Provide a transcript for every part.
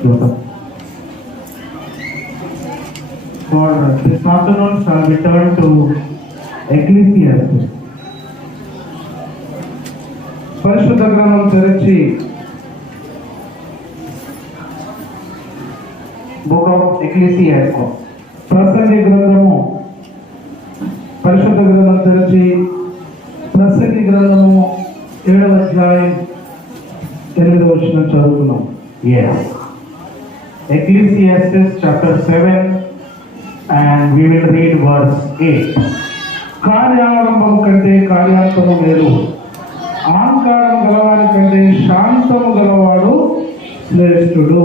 For this afternoon, shall we turn to Ecclesiastes. పరిశుద్ధ గ్రంథం తెరచి బుక్ ఆఫ్ ఎక్లీసియాస్టిస్ ప్రసంగి గ్రంథము, పరిశుద్ధ గ్రంథం తెరచి ప్రసంగి గ్రంథము 7వ అధ్యాయం 8వ వచనం చదువుతున్నాం. Ecclesiastes chapter 7 and we will read verse 8. కార్యారంభం కంటే కార్యాంతము మేలు, అహంకారం గలవారి కంటే శాంతము గలవాడు శ్రేష్ఠుడు.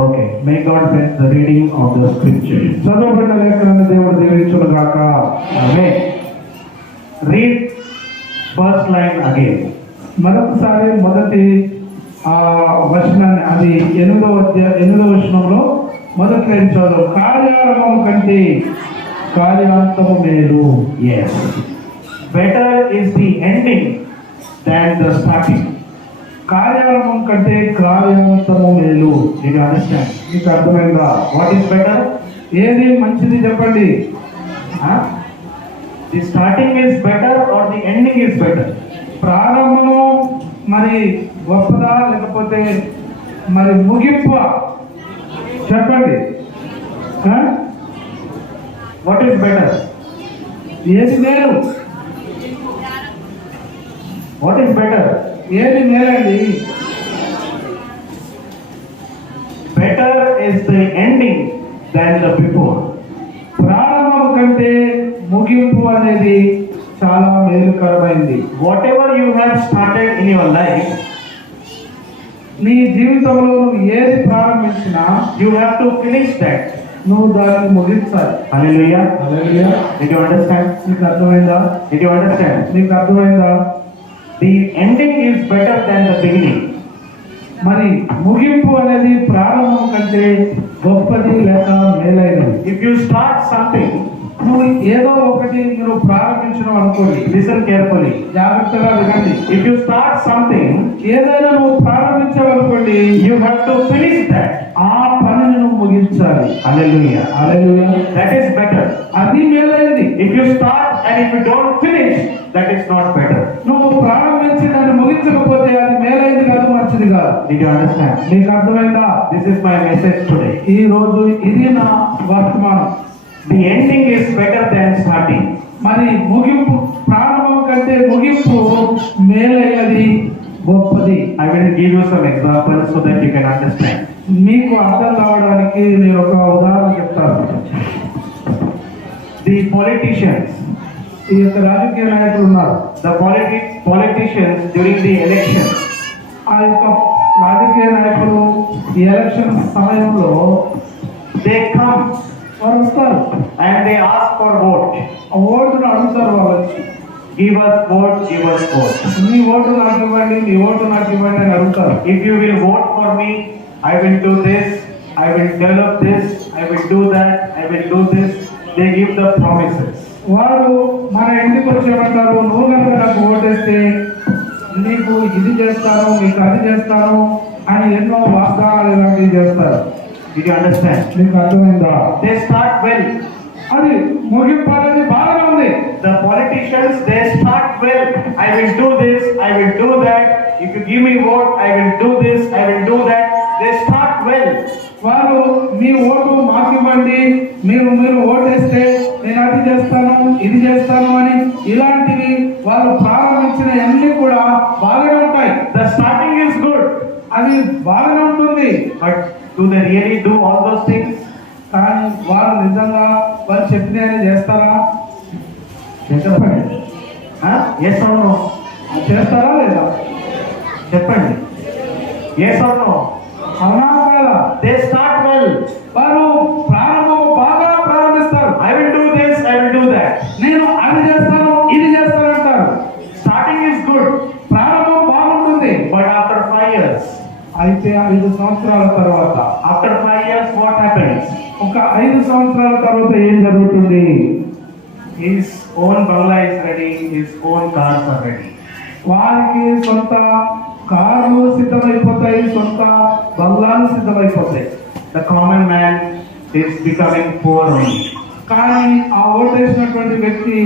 Okay, may God bless the reading of the scripture. చదవబడిన లేఖనాన్ని దేవుడు దీవించును గాక. ఆమేన్. Read first line again. మరొకసారి మొదటి వచనాన్ని, అది 8వ వచనంలో మొదటి లైన్ చదువు. కార్యారంభం కంటే కార్యాంతము మేలు. Yes, better is the ending than the starting. కార్యారంభం కంటే కార్యాంతము మేలు. You understand? మీకు అర్థమైందా? What is better? ఏది మంచిది చెప్పండి. The starting is better or the ending is better? ప్రారంభము మరి గొప్పదా లేకపోతే మరి ముగింపు చెప్పండి. What is better? ఏది మేలు? What is better? ఏది మేలండి? Better is the ending than the before. ప్రారంభం కంటే ముగింపు అనేది చాలా మేలుకరమైంది. Whatever you have started in your life, నీ జీవితంలో నువ్వు ఏది ప్రారంభించినా you have to finish that. నువ్వు దాన్ని ముగించాలి. Hallelujah, hallelujah. Did you understand? నీకు అర్థమైందా? Did you understand? నీకు అర్థమైందా? The ending is better than the beginning. మరి ముగింపు అనేది ప్రారంభం కంటే గొప్పది లేక మేలైనది. If you start something, నువ్వు ఏదో ఒకటి మీరు ప్రారంభించడం అనుకోండి. లిసన్ కేర్ఫుల్లీ, జాగ్రత్తగా వినండి. ఇఫ్ యు స్టార్ట్ సంథింగ్, ఏదైనా నువ్వు ప్రారంభించావనుకోండి, you have to finish that. ఆ పనిని నువ్వు ముగించాలి. Hallelujah, hallelujah. That is better. అది మేలైనది. If you start and if you don't finish, that is not better. నువ్వు ప్రారంభించి దాన్ని ముగించకపోతే అది మేలైనది కాదు, మంచిది కాదు. Did you understand? నీకు అర్థమైందా? This is my message today. ఈ రోజు ఇది నా వర్తమానం. The ending is better than starting. మరి ముగింపు, ప్రారంభం కంటే ముగింపు మేలైనది, గొప్పది. I will give you some examples so that you can understand. మీకు అర్థం కావడానికి నేను ఒక ఉదాహరణ చెప్తాను. The politicians, ఈ యొక్క రాజకీయ నాయకులు ఉన్నారు. The politicians during the election, ఆ యొక్క రాజకీయ నాయకులు ఈ ఎలక్షన్ సమయంలో they come, వారు వస్తారు and they ask for vote. ఓటును అడుగుతారు. వాళ్ళు give us vote, give us vote. మీ ఓటు నాకు ఇవ్వండి, మీ ఓటు నాకు ఇవ్వండి అని అడుగుతారు. If you will vote for me, I will do this, I will develop this, I will do that, I will do this. They give the promises. వారు మన ఇంటికి వచ్చేమంటారు, నువ్వు కనుక నాకు ఓటేస్తే నీకు ఇది చేస్తాను, నీకు అది చేస్తాను అని ఎన్నో వాగ్దానాలు ఇలాంటివి చేస్తారు. Did you understand? నీకు అర్థమైందా? They start well. అది ముగింపు అనేది బాగా ఉంది. The politicians, they start well. I will do this, I will do that. If you give me vote, I will do this, I will do that. They start well. వారు మీ vote మాకు ఇవ్వండి, మీరు ఓటేస్తే నేను అది చేస్తాను, ఇది చేస్తాను అని ఇలాంటివి వాళ్ళు ప్రారంభించిన అన్ని కూడా బాగానే ఉంటాయి. The starting is good. అది బాగానే ఉంటుంది. But do they really do all those things? కానీ వారు నిజంగా వాళ్ళు చెప్పినవి చేస్తారా? చెప్పండి. yes or no? చేస్తారా లేదా చెప్పండి. yes or no? అవునా కదా? They start well. వారు ప్రారంభం బాగా ప్రారంభిస్తారు. I will do this, I will do that. నేను అది చేస్తాను, ఇది చేస్తాను అంటారు. Starting is good. ప్రారంభం బాగుంటుంది. But after 5 years, అయితే 5 సంవత్సరాల తర్వాత, after 5 years what happens? ఒక 5 సంవత్సరాల తర్వాత ఏం జరుగుతుంది? His own bangla is ready, his own cars are ready. వారికి సొంత కార్లు సిద్ధమైపోతాయి, సిద్ధమైపోతాయి, సొంత బంగ్లాలు సిద్ధమైపోతాయి. The common man is becoming poor only. కానీ ఆ ఓటేసినటువంటి వ్యక్తి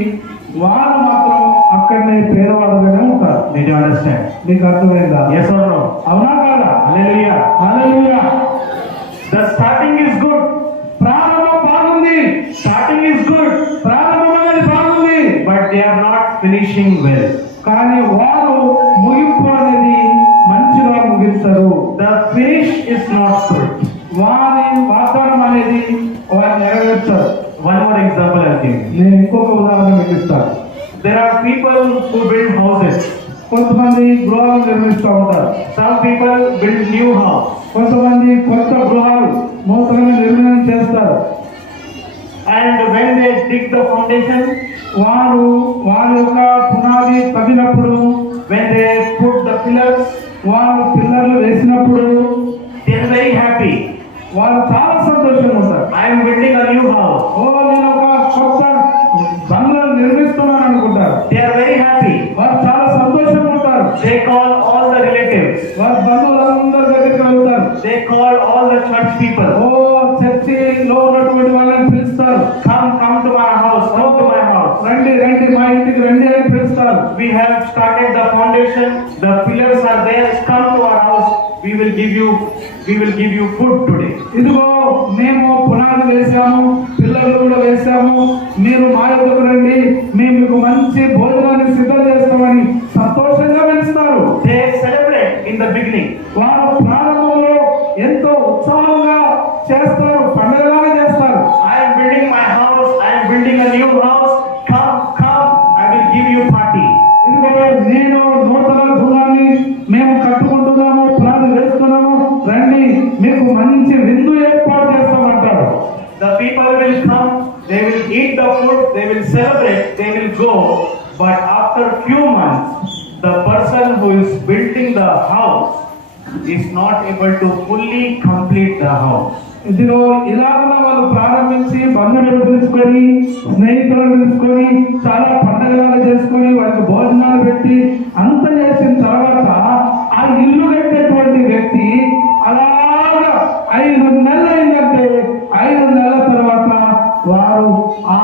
వారు మాత్రం అక్కడనే పేదవాడుగానే ఉంటారు. Did you understand? మీకు అర్థమైందా? Yes or no? అవునా కాదా? Hallelujah. Hallelujah. The starting is good. ప్రారంభం బాగుంది, Starting is good. ప్రారంభం అనేది బాగుంది, But they are not finishing well. కానీ వారు ముగింపు అనేది మంచిగా ముగిస్తారు. The finish is not good. వారి వాగ్దానం అనేది వారు నెరవేర్చారు. One more example I'll give you. నేను ఇంకొక ఉదాహరణ మీకు ఇస్తాను. There are people who build houses. కొంతమంది గృహాలు నిర్మిస్తూ ఉంటారు. Some people build new house. కొంతమంది కొత్త గృహాలు నూతనంగా నిర్మాణం చేస్తారు. And when they dig the foundation, వారు వారి యొక్క పునాది తవ్వినప్పుడు, when they put the pillars, వారు పిల్లర్లు వేసినప్పుడు they are very happy. వారు చాలా సంతోషంగా ఉంటారు. I am building a new house. ఓ నేను ఒక కొత్త బంగ్లాలు నిర్మిస్తున్నాను అనుకుంటారు. They are very happy. వారు చాలా సంతోషంగా ఉంటారు. They call all the relatives. వారి బంధువులందరి దగ్గరికి వెళ్తారు. They call all the church people. ఓ చర్చిలో ఉన్నటువంటి వాళ్ళని పిలుస్తారు. Come to my house. Come to my house. రండి రండి మా ఇంటికి రండి అని పిలుస్తారు. We have started the foundation. The pillars are there. Come to our house. We will give you food today. ఇదిగో మేము పునాది వేసాము, పిల్లలు కూడా వేసాము, మీరు మా యొక్కకు రండి, మేము మీకు మంచి భోజనాన్ని సిద్ధం చేస్తామని సంతోషంగా పిలుస్తారు. They celebrate in the beginning. వారు ప్రారంభంలో ఎంతో ఉత్సాహంగా చేస్తారు, పండుగలాగా చేస్తారు. I am building my house. I am building a new house. Come. I will give you party. ఇదిగో నేను నూతన గృహాన్ని మేము కట్టుకుంటున్నాము, పునాది వేస్తున్నాము, రండి మీకు మంచి విందు ఏర్పాటు చేస్తామంటారు. The people will come. They will eat the food. They will celebrate. They will go. But after few months, the person who is building the house is not able to fully complete the house. ఇదిగో ఇలాగ వాళ్ళు ప్రారంభించి బంధువులు పిలుచుకొని, స్నేహితులను పిలుచుకొని, చాలా పండుగలు చేసుకొని, వారికి భోజనాలు పెట్టి అంత చేసిన తర్వాత ఆ ఇల్లు కట్టేటువంటి వ్యక్తి అలాగా 5 నెలలు అయిందంటే 5 నెలల తర్వాత వారు ఆ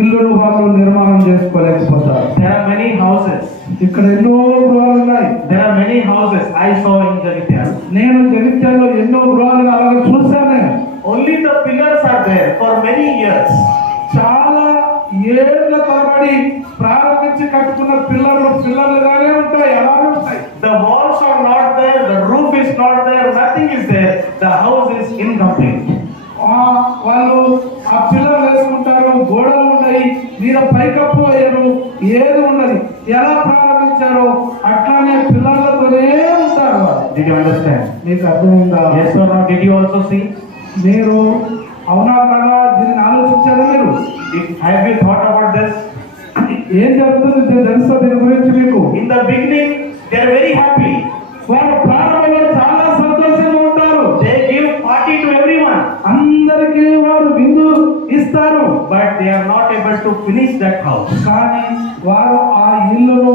ఇల్లును వాళ్ళు నిర్మాణం చేసుకోలేకపోతారు. There are many houses. ఇక్కడ ఎన్నో గృహాలు ఉన్నాయి. There are many houses I saw in Jagtial. నేను జగిత్యాలలో ఎన్నో గృహాలు అలాగే చూశాను. Only the pillars are there for many years. చాలా ఏళ్ల తరబడి ప్రారంభించి కట్టుకున్న పిల్లలుగానే ఉంటాయి, అలాగే ఉంటాయి. The walls are not there, the roof is not there, nothing is there. The house is incomplete. వాళ్ళు ఆ పిల్లలు వేసుకుంటారు, గోడలు ఉన్నాయి, మీద పైకప్పు అయ్యారు, ఏది ఉన్నది. ఎలా ప్రారంభించారో అట్లానే పిల్లలతోనే ఉంటారు. Did you understand? మీకు అర్థమైందా? Yes or no? Did you also see? మీరు అవునా కాదా దీన్ని ఆలోచించారా? మీరు Have you thought about this? ఏం జరుగుతుంది తెలుసా దీని గురించి మీకు? In the beginning, they are very happy. వారు ప్రారంభంలో చాలా సంతోషంగా ఉంటారు. They give party to everyone. అందరికీ వారు విందు ఇస్తారు. But they are not able to finish that house. కానీ వారు ఆ ఇల్లును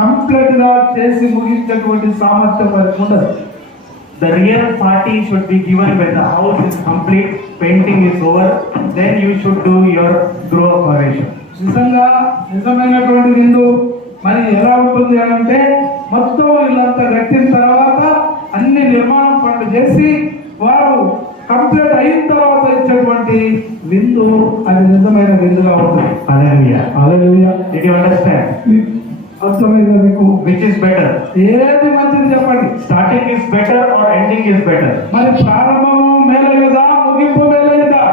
కంప్లీట్ గా చేసి ముగించేటువంటి సామర్థ్యం వారికి ఉండదు. The real party should be given when the house is complete, painting is over, then you should do your group operation. నిజమైనటువంటి విందు మరి ఎలా ఉంటుంది అంటే మొత్తం ఇల్లంతా కట్టిన తర్వాత అన్ని నిర్మాణం పనులు చేసి వారు కంప్లీట్ అయిన తర్వాత ఇచ్చేటువంటి విందు అది నిజమైన విందుగా ఉంటుంది. Hallelujah. Hallelujah. Did you understand? అర్థమైందా మీకు? Which is better? ఏది మంచిది చెప్పండి. Starting is better or ending is better? మరి ప్రారంభము మేలైనదా, ముగింపు మేలైనదా?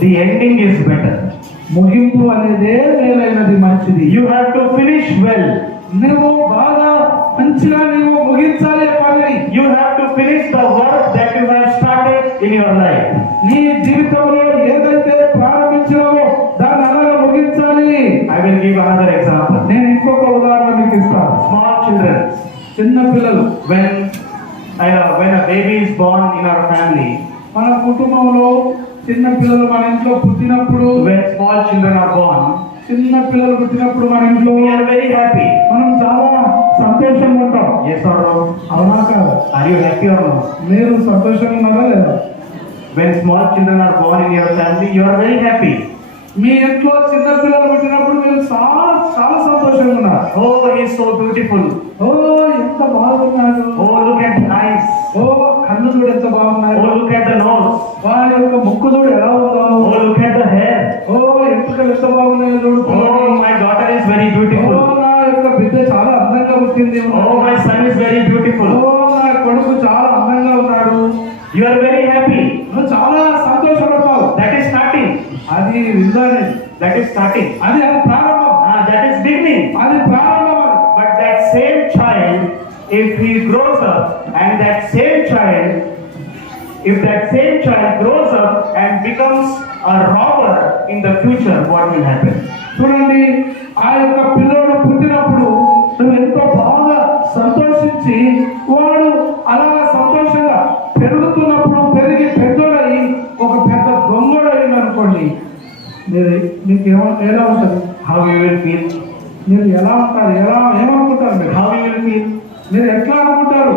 The ending is better. ముగింపు అనేదే మేలైనది, మంచిది. You have to finish well. నువ్వు బాగా మంచిగా నువ్వు ముగించాలి పని. You have to finish the work that you have started in your life. నీ జీవితంలో ఏదైతే ప్రారంభించావో దాన్ని అలాగా ముగించాలి. I will give another example. నేను ఇంకొక ఉదాహరణ మీకు ఇస్తాను. Small children. చిన్న పిల్లలు. When a baby is born in our family, మన కుటుంబంలో చిన్న పిల్లలు మన ఇంట్లో పుట్టినప్పుడు, when small children are born, చిన్న పిల్లలు పుట్టినప్పుడు మన ఇంట్లో we are very happy. మనం చాలా సంతోషంగా ఉంటాం. Yes or no? అవునా కాదా? Are you happy or not? మీరు సంతోషంగా ఉన్నారా లేదా? When small children are born in your family, you are very happy. మీ ఇంట్లో చిన్న పిల్లలు పుట్టినప్పుడు మీరు చాలా చాలా సంతోషంగా ఉన్నారు. Oh, he is so beautiful. ఓ ఎంత బాగున్నాడు. Oh, look at the eyes. ఓ కళ్ళు చూడు ఎంత బాగున్నాయి. Oh, look at the nose. వారి యొక్క ముక్కు చూడు ఎలా ఉందో. Oh, look at the hair. ఓ ఎంటుకలు ఎంత బాగున్నాయో చూడు. Oh, my daughter is very oh beautiful. నా యొక్క బిడ్డ చాలా అందంగా పుట్టింది. Oh, my son is very oh beautiful. నా కొడుకు చాలా అందంగా ఉన్నాడు. You are very happy. నువ్వు చాలా సంతోషపడతావు. That is starting. అది విందానే. That is starting. అది ప్రారంభం. That is beginning. అది ప్రారంభం. But that same child, if he grows up, and that same child, if that same child grows up and becomes a robber in the future, what will happen? చూడండి, ఆ యొక్క పిల్లోడు పుట్టినప్పుడు నువ్వు ఎంతో బాగా సంతోషించి వాడు అలా సంతోషంగా పెరుగుతున్నప్పుడు పెరిగి పెద్దోడై ఒక పెద్ద దొంగడై అనుకోండి, మీకు ఎలా ఉంటుంది? How you will feel? మీరు ఎలా ఉంటారు? ఏమనుకుంటారు మీరు? How you will feel? మీరు ఎట్లా అనుకుంటారు?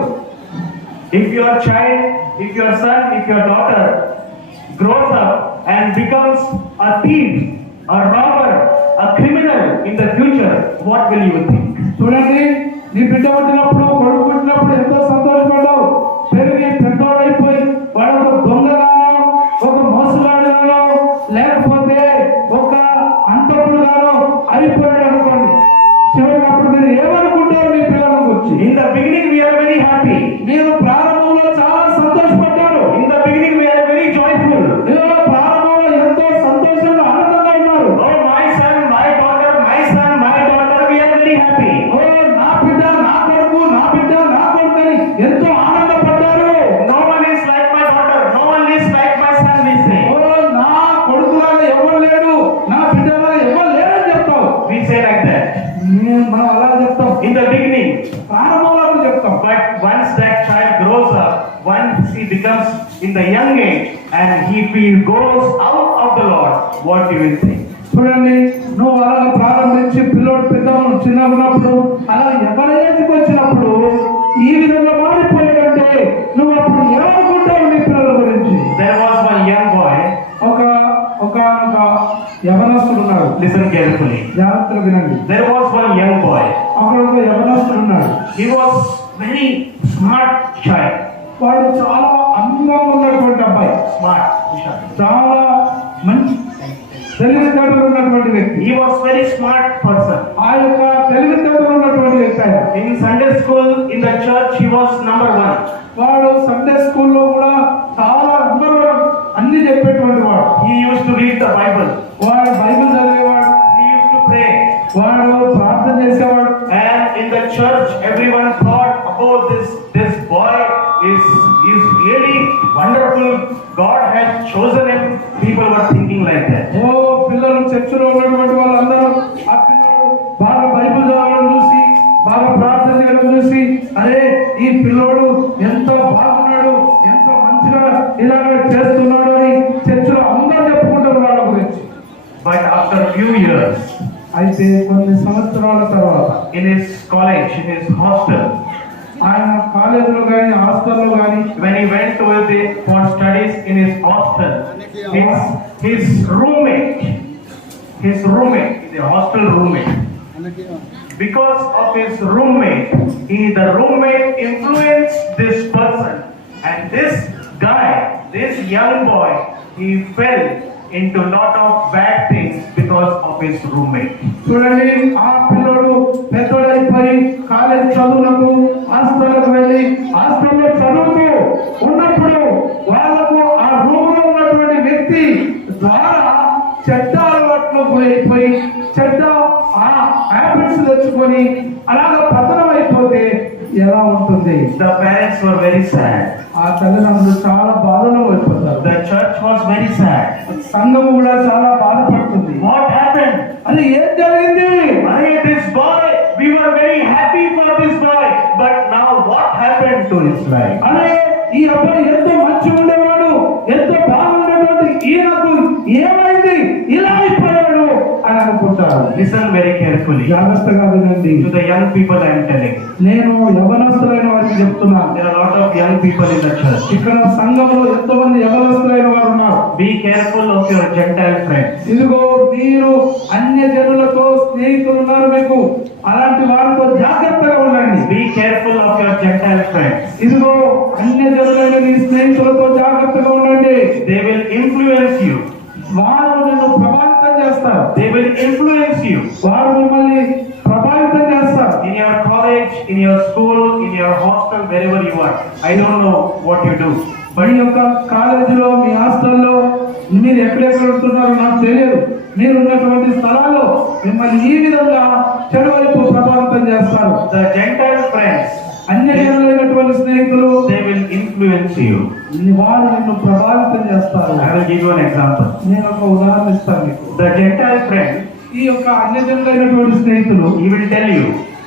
If your child, if your son, if your daughter grows up and becomes a thief, a robber, a criminal in the future, what will you think? చూడండి, నీ బిడ్డ పుట్టినప్పుడు కొడుకు పుట్టినప్పుడు ఎంతో సంతోషపడ్డావు. పెరిగి పెద్దోడైపోయి వాడు ఒక దొంగగానో ఒక మోసగాడుగానో లేకపోతే ఒక అంతకుడుగానో అయిపోయాడు అనుకోండి. చివరికి అప్పుడు మీరు ఏమనుకుంటారు మీ పిల్లల గురించి? In the beginning we are very happy. మీరు ప్రారంభంలో చాలా సంతోషపడ్డారు. In the beginning we are very joyful. మీరు ప్రారంభంలో ఎంతో సంతోషంగా ఆనందంగా ఉన్నారు. Oh, my son, my daughter, my son, my daughter, we are very happy. ఓ నా బిడ్డ నా కొడుకు, నా బిడ్డ నా కొడుకు అని ఎంతో ఆనందపడ్డారు. No one is like my daughter, no one is like my son, we say. ఓ నా కొడుకులాగా ఎవరు లేడు, నా బిడ్డలాగా ఎవరు లేరని చెప్తావు. We say like that. మనం అలా చెప్తాం In the beginning. ప్రారంభంలో చెప్తాం. But once that child grows up, once he becomes in the young age and he goes out of the Lord, what you will think? చూడండి, నువ్వు అలా ప్రారంభించి పిల్లోడు పెద్దవాళ్ళు చిన్న ఉన్నప్పుడు అలా ఎవరి ఏజ్కి వచ్చినప్పుడు ఈ విధంగా మారిపోయాడంటే నువ్వు అప్పుడు ఏమనుకుంటావు నీ పిల్లల గురించి? There was one young boy. ఒక యవనస్తుడు ఉన్నాడు. Listen carefully. జాగ్రత్తగా వినండి. There was one young boy. అక్కడ ఒక యవనస్తుడు ఉన్నాడు. He was very smart child. వాడు చాలా అందంగా ఉన్నటువంటి అబ్బాయి. Smart. చాలా మంచి తెలివితేటలు ఉన్నటువంటి వ్యక్తి. He was very smart person. ఆ యొక్క తెలివితేటలు ఉన్నటువంటి వ్యక్తి ఆయన. In Sunday school, in the church, he was number 1. వాడు సండే స్కూల్లో కూడా చాలా అన్ని చెప్పేటువంటి వాడు. He used to read the Bible. వాడు Bible చదివేవాడు. He used to pray. వాడు ప్రార్థన చేసేవాడు. And in the church, everyone thought about this boy is really wonderful. God has chosen him. People were thinking like that. ఓ పిల్లలు చర్చిలో ఉన్నటువంటి వాళ్ళందరూ ఆ పిల్లలు బాగా బైబిల్ చదవడం చూసి, బాగా ప్రార్థన చేయడం చూసి, అరే ఈ పిల్లోడు ఎంతో బాగున్నాడు, ఎంతో మంచిగా ఇలాగ చేస్తున్నాడు అని చర్చిలో అందరూ చెప్పుకుంటారు వాళ్ళ గురించి. But after a few years, అయితే కొన్ని సంవత్సరాల తర్వాత in his college, in his hostel, ఆయన కాలేజీలో కానీ హాస్టల్లో కానీ when he went for studies in his hostel, his roommate, the hostel roommate, because of his roommate, the roommate influenced this person, and this guy, this young boy, he fell into lot of bad things because of his roommate. చూడండి, ఆ పిల్లడు పెద్దోడైపోయి college చదువులకు హాస్టల్కి వెళ్ళి హాస్టల్లో చదువుతూ ఉన్నప్పుడు వాళ్ళకు ఆ రూమ్ లో ఉన్నటువంటి వ్యక్తి ద్వారా చెడ్డ అలవాట్లు అయిపోయి చెడ్డ ఆ హ్యాబిట్స్ తెచ్చుకొని అలాగ పతనం అయిపోతే ఎలా ఉంటుంది? The parents were very sad. ఆ తల్లిదండ్రులు చాలా బాధలో అయిపోతారు. The church was very sad. సంఘం కూడా చాలా బాధపడుతుంది. What happened? అది ఏం జరిగింది? This boy, we were very happy for this boy, but now what happened to his life? అరే ఈ అబ్బాయి ఎంతో మంచి ఉండేవాడు, ఎంతో బాగుండేటువంటి ఈయనకు ఏమైంది, ఇలా అయిపోయాడు అని అనుకుంటారు. చేస్తారు. Listen very carefully. జాగ్రత్తగా వినండి. To the young people I am telling. నేను యవనస్తులైన వారికి చెప్తున్నాను. There are a lot of young people in the church. ఇక్కడ సంఘంలో ఎంతో మంది యవనస్తులైన వారు ఉన్నారు. Be careful of your Gentile friends. ఇదిగో మీరు అన్య జనులతో స్నేహితులు ఉన్నారు మీకు. అలాంటి వారితో జాగ్రత్తగా ఉండండి. Be careful of your Gentile friends. ఇదిగో అన్య జనులైన నీ స్నేహితులతో జాగ్రత్తగా ఉండండి. They will influence you. వారు నిన్ను ప్రభావితం చేస్తారు. They will influence you. వారు మిమ్మల్ని ప్రభావితం చేస్తారు. In your college, in your school, in your hostel, wherever you are. I don't know what you do. మీ యొక్క కాలేజీలో, మీ హాస్టల్లో, మీరు ఎక్కడెక్కడ ఉంటున్నారో నాకు తెలియదు. మీరు ఉన్నటువంటి స్థలాల్లో మిమ్మల్ని ఈ విధంగా చెడు వైపు ప్రభావితం చేస్తారు. The Gentile friends, అన్యజనులైనటువంటి స్నేహితులు they will influence you. వారు నిన్ను ప్రభావితం చేస్తారు. I will give you an example. నేను ఒక ఉదాహరణ ఇస్తాను మీకు. The Gentile friend, ఈ యొక్క అన్యజనులైనటువంటి స్నేహితులు he will tell you,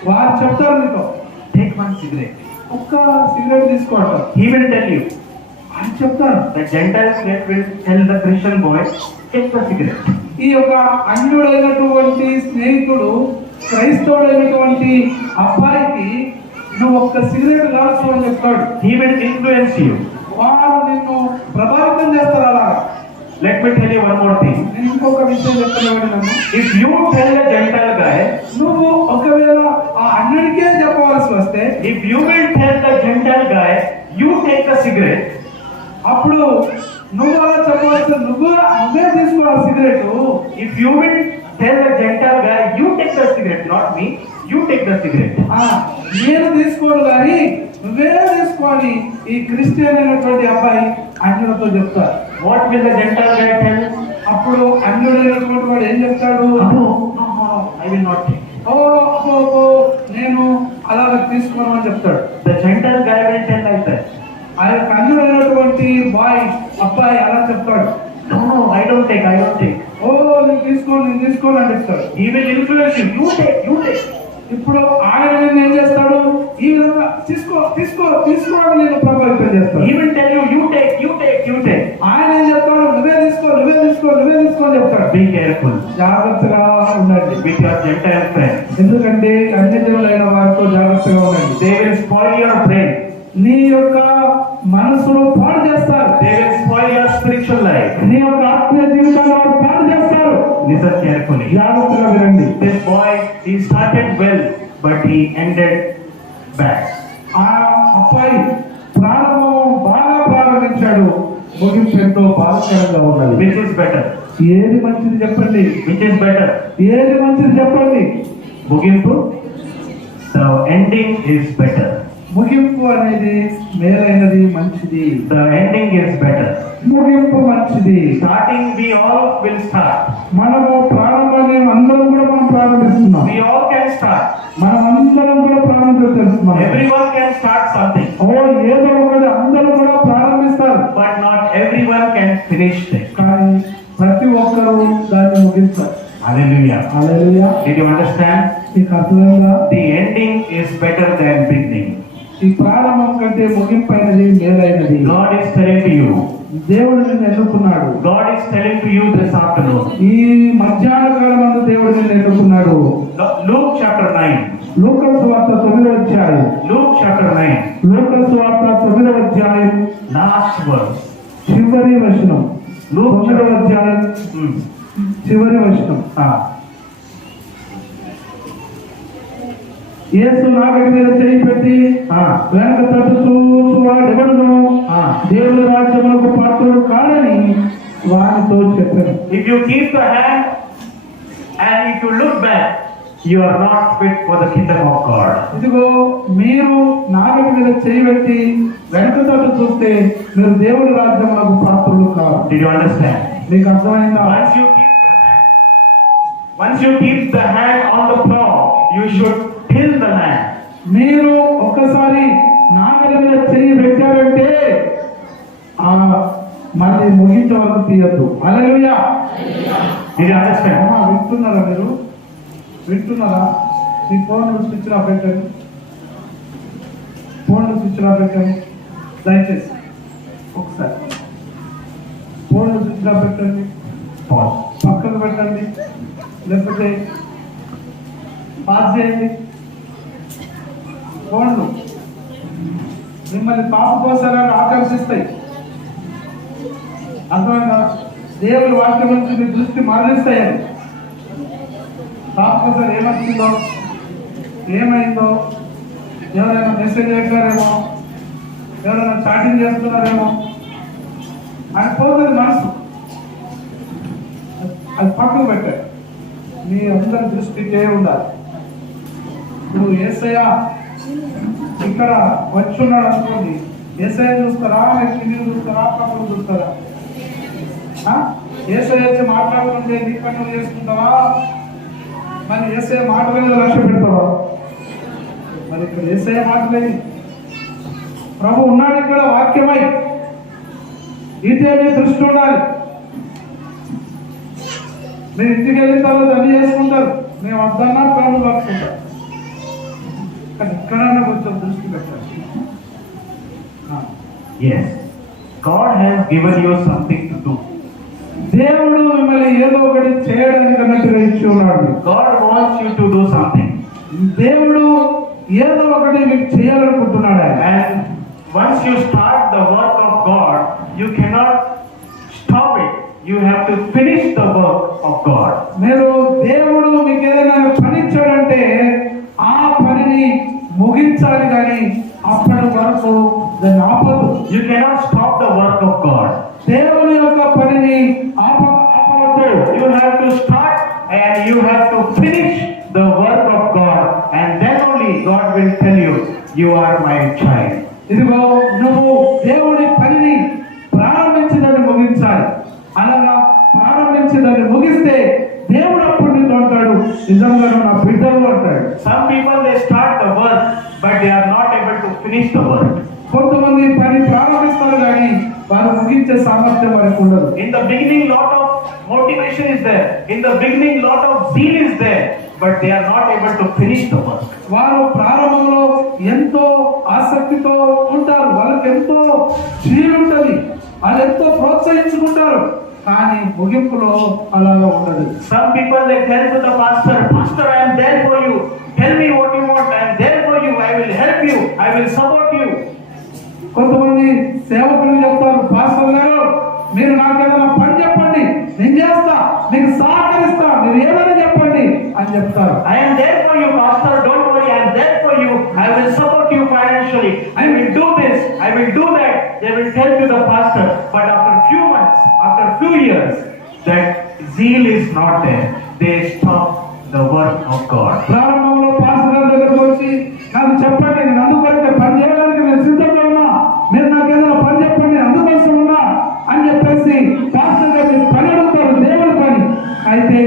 వారు చెప్తారు మీతో, take one cigarette. ఒక్క సిగరెట్ తీసుకోవటం. He will tell you. అని చెప్తారు. The Gentile friend will tell the Christian boy, take the cigarette. ఈ యొక్క అన్యుడైనటువంటి స్నేహితుడు క్రైస్తవుడైనటువంటి అబ్బాయికి నువ్వు ఒక్క సిగరెట్ కాల్చు అని చెప్తాడు. He will influence you. వారు నిన్ను ప్రభావితం చేస్తారు. అలాగా Let me tell you one more thing. నేను ఇంకొక విషయం చెప్తున్నాడు. నన్ను If you tell a Gentile guy, నువ్వు ఒకవేళ ఆ అన్యుడికే చెప్పవలసి వస్తే, if you will tell the Gentile guy, you take the cigarette, అప్పుడు నువ్వు అలా చెప్పవలసి, నువ్వే తీసుకోవాలి cigarette. if you will tell the Gentile guy, you take the cigarette, not me, you take the cigarette. నేను తీసుకోను కానీ నువ్వే తీసుకోని ఈ క్రిస్టియన్ అయినటువంటి అబ్బాయి అన్యులతో చెప్తారు. What will the Gentile guy tell? అప్పుడు అన్యుడైనటువంటి వాడు ఏం చెప్తాడు? No, I will not take. ఓ నేను అలాగ తీసుకోను అని చెప్తాడు. The Gentile guy will tell like that. ఆ యొక్క అన్యుడైనటువంటి అబ్బాయి అలా చెప్తాడు. No, I don't take. నేను తీసుకోను అని చెప్తాడు. He will influence you. You take. ఇప్పుడు ఆయన నిన్ను ఏం చేస్తాడు? ఈ విధంగా తీసుకో అని నేను ప్రభావితం చేస్తాను. He will tell you, you take. ఆయన ఏం చెప్తాడు? నువ్వే తీసుకో అని చెప్తాడు. Be careful జాగ్రత్తగా ఉండండి with your Gentile friends. ఎందుకంటే అన్యజనులైన వారితో జాగ్రత్తగా ఉండండి. They will spoil your brain. నీ యొక్క మనసును పాడు చేస్తారు. They will spoil your spiritual life. నీ యొక్క ఆత్మీయ జీవితాన్ని వారు పాడు చేస్తారు. Listen carefully. జాగ్రత్తగా వినండి. This boy, he started well, but he ended bad. ఆ అబ్బాయి బాగా ప్రారంభించాడు, ముగింపు ఎంతో బాధకరంగా ఉన్నది. Which is better? ఏది మంచిది చెప్పండి? Which is better? ఏది మంచిది చెప్పండి? ముగింపు? The ending is better. ముగింపు అనేది మేలైనది, మంచిది. The ending is better. ముగింపు మంచిది. Starting, we all will start. మనము ప్రారంభాన్ని అందరం కూడా ప్రారంభిస్తున్నాం. We all can start. మనం అందరం కూడా ప్రారంభిస్తున్నాం. Everyone can start something. ఏదో ఒకటి అందరూ కూడా ప్రారంభిస్తారు. But not everyone can finish it. కానీ ప్రతి ఒక్కరూ దాన్ని ముగిస్తారు. Hallelujah. Hallelujah. Did you understand? మీకు అర్థమైందా? The ending is better than beginning. ఈ ప్రారంభం కంటే ముగింపైనది మేలైనది. God is telling to you. దేవుడు నిన్ను ఎన్నుకున్నాడు. God is telling to you this afternoon. ఈ మధ్యాహ్న కాలమందు దేవుడు నిన్ను ఎన్నుకున్నాడు. Luke chapter 9. లూకా సువార్త 9వ అధ్యాయం. Luke chapter 9. లూకా సువార్త 9వ అధ్యాయం Last verse. చివరి వచనం. Luke 9వ అధ్యాయం చివరి వచనం. యేసు నాగటి మీద చేయి పెట్టి వెనక తట్టు చూచువాడెవడును దేవుని రాజ్యములకు పాత్రుడు కాడని వారితో చెప్పారు. If you keep the hand and if you look back, you are not fit for the kingdom of God. ఇదిగో మీరు నాగటి మీద చేయి పెట్టి వెనక తట్టు చూస్తే మీరు దేవుని రాజ్యములకు పాత్రులు కాదు. Did you understand? మీకు అర్థమైందా? Once you keep the hand on the plow, you should till the land. మీరు ఒక్కసారి నాగటి మీద చేయి పెట్టారంటే మళ్ళీ ముగించే వరకు తీయద్దు. హల్లెలూయా. Did you understand? వింటున్నారా? మీరు వింటున్నారా? మీ ఫోన్ స్విచ్ ఆఫ్ పెట్టండి. ఫోన్ స్విచ్ ఆఫ్ పెట్టండి దయచేసి. ఒకసారి ఫోన్ స్విచ్ ఆఫ్ పెట్టండి, పక్కకు పెట్టండి. లేకపోతే పాస్ చేయండి. ఫోన్లు మిమ్మల్ని పాప కోసాలని ఆకర్షిస్తాయి. అర్థమైందా? దేవుని వాక్యం నుంచి మీ దృష్టి మరణిస్తాయని. పాప కోసం ఏమొచ్చిందో, ఏమైందో, ఎవరైనా మెసేజ్ పెట్టారేమో, ఎవరైనా చాటింగ్ చేస్తున్నారేమో అని పోతుంది మనసు. అది పక్కకు పెట్టారు. మీ అందరి దృష్టికే ఉండాలి. నువ్వు యేసయ్య ఇక్కడ వచ్చున్నాడు అనుకోండి, యేసయ్య చూస్తారా, కింది చూస్తారా, పక్కకు చూస్తారా? యేసయ్య వచ్చి మాట్లాడుతుంటే నీ పనులు చేసుకుంటావా? మరి యేసయ్య మాటల మీద లక్ష్య పెడతావా? మరి ఇక్కడ యేసయ్య మాటలేదు, ప్రభు ఉన్నాడు ఇక్కడ వాక్యమై. ఇదే మీ దృష్టి ఉండాలి. మీరు ఇంటికి వెళ్ళిన తర్వాత అన్ని చేసుకుంటారు, మేము వద్దన్నా ప్రభు పట్టుకుంటారు. కానీ ఇక్కడన్నా కొంచెం దృష్టి పెట్టాలి. Yes, God has given you something to do. దేవుడు మిమ్మల్ని ఏదో ఒకటి చేయడానికి అన్నట్టుగా ఇచ్చి ఉన్నాడు. God wants you to do something. దేవుడు ఏదో ఒకటి మీకు చేయాలనుకుంటున్నాడు. And once you start the work of God, you cannot stop it. You have to finish the work of God. మీరు దేవుడు మీకు ఏదైనా పని ఇచ్చాడంటే ఆ పనిని ముగించాలి, కానీ అప్పటి వరకు దాన్ని ఆపదు. You cannot stop the work of God. దేవుని యొక్క పనిని ఆపవద్దు. You have to start and you have to finish the work of God, and then only God will tell you, you are my child. ఇదిగో నువ్వు దేవుని పనిని ప్రారంభించి దాన్ని ముగించాలి. అలాగా ప్రారంభించి దాన్ని ముగిస్తే దేవుడు అప్పుడు నీతో అంటాడు, నిజంగా నా బిడ్డలు అంటాడు. Some people they start the work but they are not able to finish the work. కొంతమంది పని ప్రారంభిస్తారు కానీ వారు ముగించే సామర్థ్యం వారికి ఉండదు. In the beginning lot of motivation is there, in the beginning lot of zeal is there, but they are not able to finish the work. వారు ప్రారంభంలో ఎంతో ఆసక్తితో ఉంటారు, వాళ్ళకి ఎంతో జీలు ఉంటుంది, వాళ్ళు ఎంతో ప్రోత్సహించుకుంటారు, కానీ ముగింపులో అలాగా ఉండదు. Some people they tell to the pastor, pastor I am there for you, tell me what you want, I am there for you, I will help you, I will support you. కొంతమంది సేవకులు చెప్తారు, pastor గారు మీరు నాకు ఏదైనా పని చెప్పండి, నేను చేస్తా, మీకు సహకరిస్తా, మీరు ఏదైనా చెప్పండి అని చెప్తారు. I am there for you, pastor, don't worry, I am there for you, I will support you financially, I will do this, I will do that. They will tell to the pastor, but after few months, after few years, that zeal is not there. They stop the work of God. ప్రారంభంలో pastor గారి దగ్గరకు వచ్చి నాకు చెప్పండి, నేను అందుకొరకే పని చేయడానికి నేను సిద్ధంగా ఉన్నా, మీరు నాకు ఏదైనా పని చెప్పండి, అందుకోసం ఉన్నా అని చెప్పేసి పాస్టర్ గారు పని అడుగుతారు, దేవుడి పని. అయితే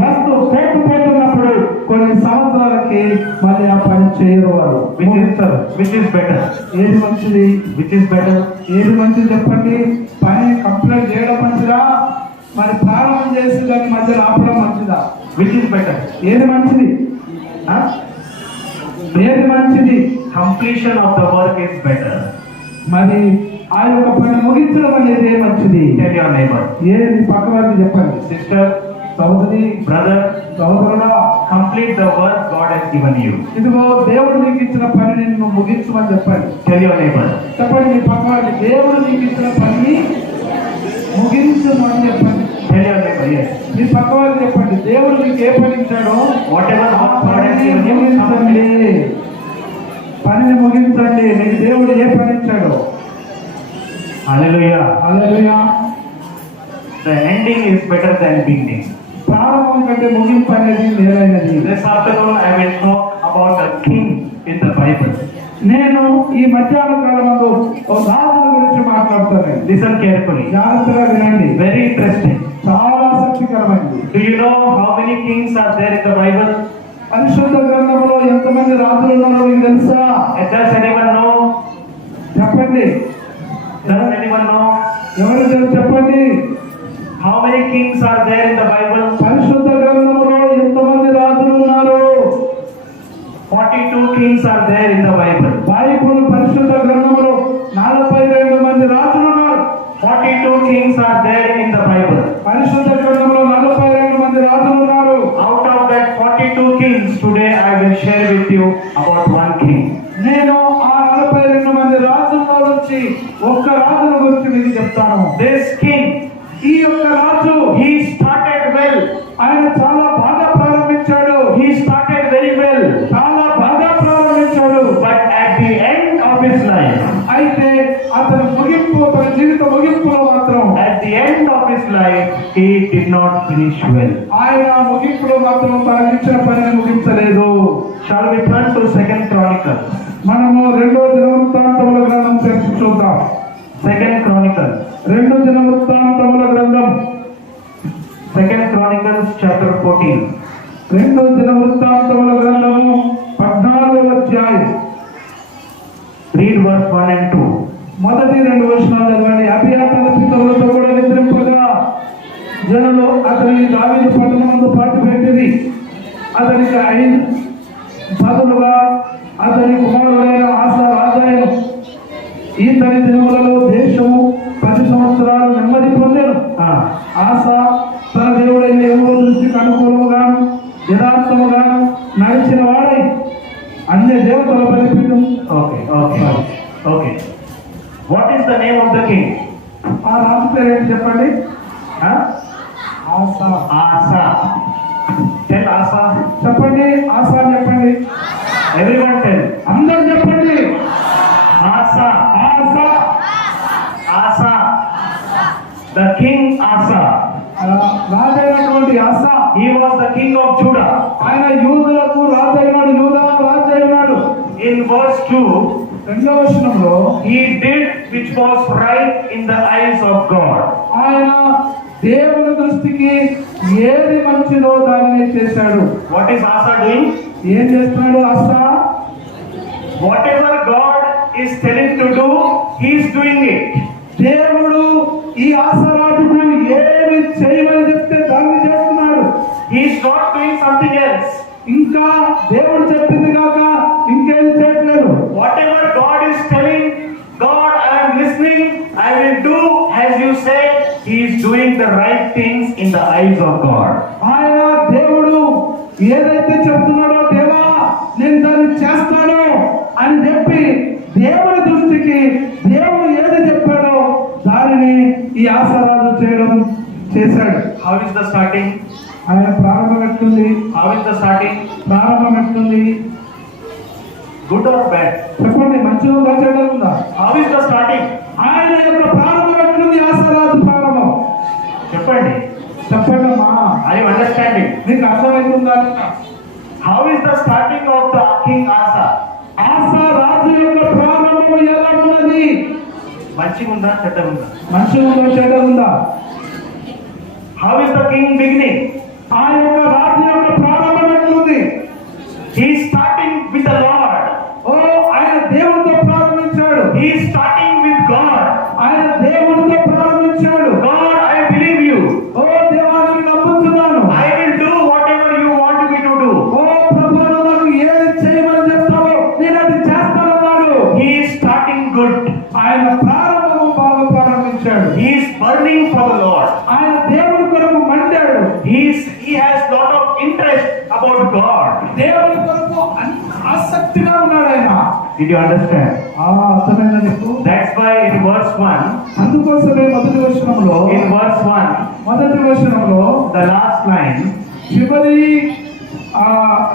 వస్తు పోతున్నప్పుడు కొన్ని సంవత్సరాలకి మళ్ళీ ఆ పని చేయరు వారు. Which is better? ఏది మంచిది? Which is better? ఏది మంచిది చెప్పండి? పని కంప్లీట్ చేయడం మంచిదా, మరి ప్రారంభం చేసి దాన్ని మధ్యలో ఆపడం మంచిదా? Which is better? ఏది మంచిది? ఏది మంచిది? Completion of the work is better. మరి ఆ యొక్క పని ముగించడం అనేది మంచిది. Tell your neighbor. ఏది పక్క వారికి చెప్పండి. Sister, సహోదరి, brother, సహోదరుడా, complete the work God has given you. ఇదిగో దేవుడు నీకు ఇచ్చిన పనిని నువ్వు ముగించమని చెప్పండి. Tell your neighbor. చెప్పండి మీ పక్క వారికి, దేవుడు నీకు ఇచ్చిన పనిని ముగించమని చెప్పండి. Tell your neighbor, yes. మీ పక్క వారికి చెప్పండి, దేవుడు నీకు ఏ పని ఇచ్చాడో Whatever ఆ God has పనిని given you, ముగించండి. పనిని ముగించండి. నీకు దేవుడు ఏ పని ఇచ్చాడో. Hallelujah. Hallelujah. The ending is better than beginning. ప్రారంభం కంటే ముగింపు అనేది మేలైనది. This afternoon I will talk about a king in the Bible. నేను ఈ మధ్యాహ్న కాలంలో ఒక రాజుల గురించి మాట్లాడుతాను. Listen carefully. జాగ్రత్తగా వినండి. Very interesting. చాలా ఆసక్తికరమైనది. Do you know how many kings are there in the Bible? పరిశుద్ధ గ్రంథంలో ఎంతమంది రాజులు ఉన్నారో మీకు తెలుసా? Does anyone know? చెప్పండి. Does anyone know? ఎవరు తెలుసు చెప్పండి. How many kings are there in the Bible? పరిశుద్ధ గ్రంథంలో ఎంతమంది రాజులు ఉన్నారు? 42 kings are there in the Bible. Bible పరిశుద్ధ గ్రంథంలో 42 మంది రాజులు ఉన్నారు. 42 kings are there in the Bible. పరిశుద్ధ గ్రంథంలో 42 మంది రాజులు ఉన్నారు. నుంచి ఒక్క రాజును గురించి మీకు చెప్తాను. This king, ఈ యొక్క రాజు he started well. ఆయన చాలా బాగా ప్రారంభించాడు. He started very well. చాలా బాగా ప్రారంభించాడు. But at the end of his life, అయితే అతని ముగింపు, తన జీవిత ముగింపులో మాత్రం at the end of his life, he did not finish well. ఆయన ముగింపులో మాత్రం తనకిచ్చిన పనిని ముగించలేదు. Shall we turn to 2nd Chronicles? మనము 2వ దినవృత్తాంతముల గ్రంథం తెరిచి చూద్దాం. 2nd Chronicles. 2 దినవృత్తాంతముల గ్రంథం 2nd Chronicles chapter 14. 2 దినవృత్తాంతముల గ్రంథము 14వ అధ్యాయం. Read verse 1 and 2. మొదటి 2 వచనాలు చదవండి. అబియా తన పితరులతో కూడా నిద్రింపగా జనులు అతనికి దావీదు పట్టణమందు పాటు పెట్టింది. అతనికి 5 బదులుగా అతని కుమారుడైన ఆసా రాజాయను. ఈతని దినములలో దేశము 10 సంవత్సరాలు నెమ్మది పొందాను. ఆసా తన దేవుడైన యెహోవా దృష్టికి అనుకూలముగాను యథార్థముగాను నడిచిన వాడై అన్య దేవతల బలిపీఠం. Okay. What is the name of the king? ఆ రాజు పేరు ఏంటి చెప్పండి? Huh? ఆసా. Asa. Tell Asa. చెప్పండి. ఆసా చెప్పండి. Everyone tell. అందరూ చెప్పండి. Asa. Asa. Asa. The king Asa. రాజైనటువంటి Asa. He was the king of Judah. ఆయన యూదులకు రాజైనాడు. యూదాకు రాజైనాడు. In verse 2, 2వ వచనంలో he did which was right in the eyes of God. ఆయన దేవుని దృష్టికి ఏది మంచిదో దానిని చేశాడు. What is Asa doing? ఏం చేస్తున్నాడు ఆసా? Whatever God is telling to do, he is doing it. దేవుడు ఈ ఆసరాజుకు ఏమి చేయమని చెప్తే దాన్ని చేస్తున్నాడు. He is not doing something else. ఇంకా దేవుడు చెప్పింది కాక ఇంకేం చేయట్లేదు. Whatever God is telling, God, I am listening, I will do as you say. He is doing the right things in the eyes of God. ఆయన దేవుడు ఏదైతే చెప్తున్నాడో, దేవా నేను దాన్ని చేస్తాను అని చెప్పి దేవుడి దృష్టికి దేవుడు ఏది చెప్పాడో దానిని ఈ ఆసరాజు చేశాడు. How is the starting? ఆయన ప్రారంభం ఎట్లుంది? How is the starting? ప్రారంభం ఎట్లుంది? Good or bad? చెప్పండి. మంచిగా ఉందా చెడ్డగా ఉందా? How is the starting? ఆయన యొక్క ప్రారంభం ఎట్లుంది? ఆసరాజు ప్రారంభం చెప్పండి. చెప్పండమ్మా. Are you understanding? మీకు అర్థమవుతుందా? How is the starting of the king Asa? ఆసా రాజు యొక్క ప్రారంభం ఎలా ఉన్నది? మంచిగా ఉందా చెడ్డగా ఉందా? మంచిగా ఉందా చెడ్డగా ఉందా? How is the king beginning? ఆ యొక్క రాజు యొక్క ప్రారంభం ఎట్లుంది? He is starting with the Lord. ఓ ఆయన దేవుడితో ప్రారంభించాడు. He is starting with God. ఆయన దేవుడితో ప్రారంభించాడు. God, I believe you. ఓ దేవాన్ని నమ్ముతున్నాను. I will do whatever you want me to do. ఓ ప్రభువు నాకు ఏది చేయమని చెప్తావో నేను అది చేస్తానన్నాడు. He is starting good. ఆయన ప్రారంభం బాగా ప్రారంభించాడు. He is burning for the Lord. ఆయన దేవుడి కొరకు మండాడు. He has lot of interest about God. దేవుడి కొరకు ఆసక్తిగా ఉన్నాడు ఆయన. Did you understand? అర్థమైందా నీకు? That's why in verse 1, అందుకోసమే మొదటి వచనంలో మొదటి వచనంలో the last line, చివరి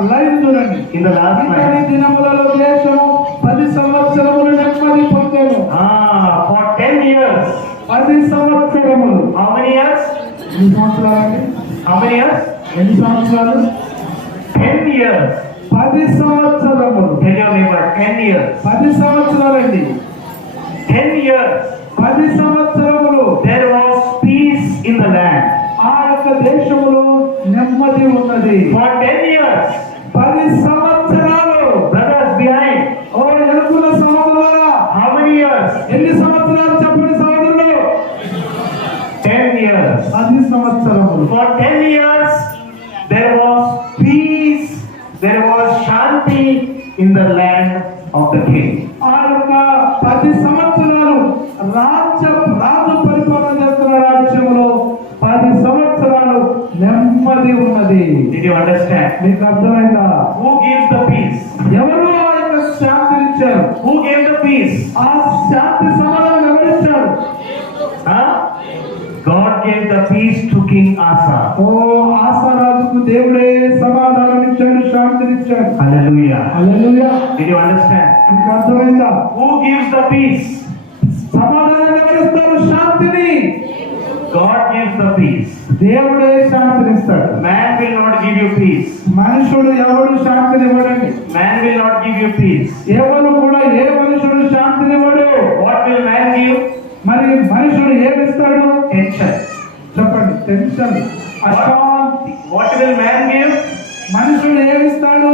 లైన్ చూడండి. in the last ఇతని line, దినములలో దేశము 10 సంవత్సరములు నెమ్మది పొందెను. for 10 years. 10 సంవత్సరములు. How many years? ఎన్ని సంవత్సరాలు? How many years? ఎన్ని సంవత్సరాలు? 10 years. 10 సంవత్సరములు. Tell your neighbor, 10 years. 10 సంవత్సరాలండి. 10 years. 10 సంవత్సరములు. There was peace in the land. ఆ యొక్క దేశములో నెమ్మది ఉన్నది. For 10 years. 10 సంవత్సరాలు. Brothers behind. ఓ ఎనుకుల సహోదరులారా, How many years? ఎన్ని సంవత్సరాలు చెప్పండి సహోదరులు? 10 years. 10 సంవత్సరములు. For 10 years, there was peace, there was shanti in the land of the king. ఆ యొక్క 10 సంవత్సరాలు రాజు పరిపాలన చేస్తున్న రాజ్యంలో 10 సంవత్సరాలు నెమ్మది ఉన్నది. Did you understand? మీకు అర్థమైందా? Who gives the peace? ఎవరు ఆ యొక్క శాంతినిచ్చారు? Who gave the peace? ఆ శాంతి సమాధానం ఎవరిచ్చాడు? Huh? God gave the peace to King Asa. ఓ ఆసారాజుకు దేవుడే సమాధానం ఇచ్చాడు, శాంతినిచ్చాడు. Hallelujah. Hallelujah. Did you understand? మీకు అర్థమైందా? Who gives the peace? సమాధానం ఎవరిస్తారు? శాంతిని. God gives the peace. దేవుడే శాంతినిస్తాడు. Man will not give you peace. మనుషుడు ఎవడు శాంతినివ్వడండి. Man will not give you peace. ఎవరు కూడా ఏ మనుషుడు శాంతినివ్వడు. What will man give? మరి మనుషుడు ఏమిస్తాడు? Tension. చెప్పండి. టెన్షన్, అశాంతి. What will man give? మనుషుడు ఏమిస్తాడు?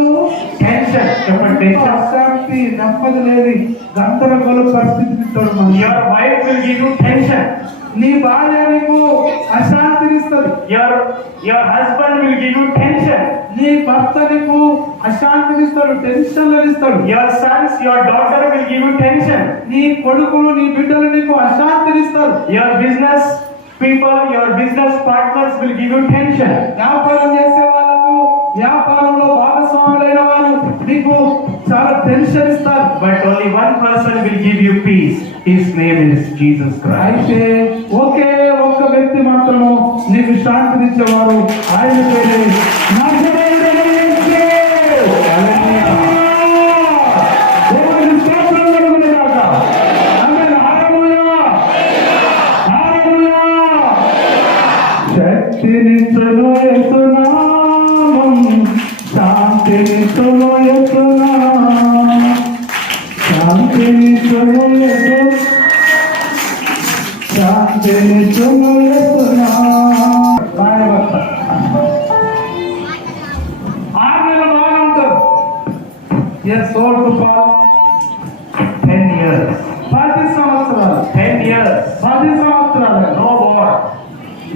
Tension. చెప్పండి. Tension. అశాంతి, నెమ్మది లేని గందరగోళ పరిస్థితిని ఇస్తాడు మనుషుడు. Your wife will give you tension. నీ భార్య నీకు అశాంతినిస్తుంది. Your husband will give you tension. నీ భర్త నీకు అశాంతినిస్తాడు, టెన్షన్ ఇస్తాడు. Your sons, your daughter will give you tension. నీ కొడుకులు, నీ బిడ్డలు నీకు అశాంతినిస్తారు. Your business people, your business partners will give you tension. వ్యాపారం చేసే వాళ్ళకు, వ్యాపారంలో భాగస్వాములైన వాళ్ళు నీకు చాలా టెన్షన్ ఇస్తారు. But only one person will give you peace. His name is Jesus Christ. అయితే ఒకే ఒక్క వ్యక్తి మాత్రము నీకు శాంతినిచ్చేవారు, ఆయన పేరే నజరేయుడైన యేసు. దేవుని స్తోత్రం కలుగునుగాక. ఆమేన్. హల్లెలూయా. హల్లెలూయా. శక్తినిచ్చును యేసు నామం, శాంతినిచ్చును యేసు నామం, శాంతినిచ్చును యేసు, శాంతినిచ్చును యేసు నామం. రాయవద్ద. 6 నెలలు బాగా ఉంటారు. Yes, old to Paul. 10 years. 10 సంవత్సరాలు. 10 years. 10 సంవత్సరాలు. No war.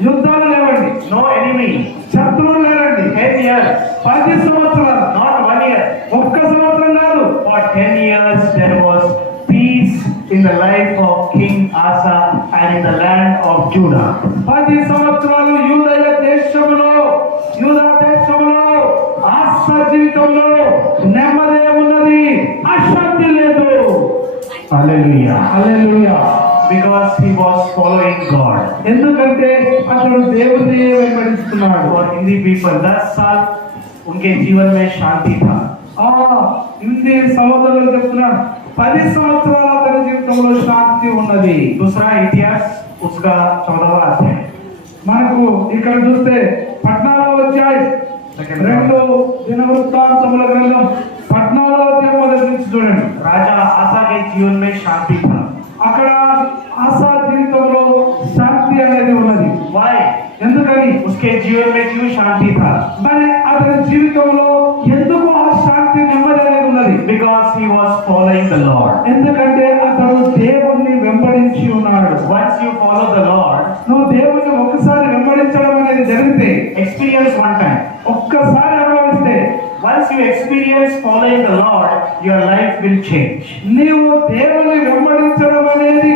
యుద్ధాలు లేవండి, No enemy. శత్రువులు లేరండి. 10 years. 10 సంవత్సరాలు. Not 1 year. ఒక్క సంవత్సరం కాదు. For 10 years there was peace in the life of King Asa and in the land of Judah. 10 సంవత్సరాలు యూదా దేశంలో ఆశా జీవితంలో నెమ్మది ఉన్నది, అశాంతి లేదు. Hallelujah. Hallelujah. Because he was following God. ఎందుకంటే అతడు దేవుని వెంబడిస్తున్నాడు. For Hindi people, 10 साल उनके जीवन में शांति था. హిందీ సహోదరులు చెప్తున్నాడు, 10 సంవత్సరాల అతని జీవితంలో శాంతి ఉన్నది. दूसरा इतिहास उसका 14वां अध्याय. మనకు ఇక్కడ చూస్తే 14వ అధ్యాయం, 2 దినవృత్తాంతముల గ్రంథం 14వ అధ్యాయం మొదటి నుంచి చూడండి. राजा आसा के जीवन में शांति था. అక్కడ ఆశా జీవితంలో శాంతి అనేది ఉన్నది. Why? ఎందుకని? उसके जीवन में क्यों शांति था? మరి అతని జీవితంలో ఎందుకు ఆ శాంతి, నెమ్మది అనేది ఉన్నది? Because he was following the Lord. ఎందుకంటే అతడు దేవుణ్ణి వెంబడించి ఉన్నాడు. Once you follow the Lord, నువ్వు దేవుణ్ణి ఒక్కసారి వెంబడించడం అనేది జరిగితే, experience one time. ఒక్కసారి అనుభవిస్తే, Once you experience following the Lord, your life will change. నీవు దేవుని వెంబడించడం అనేది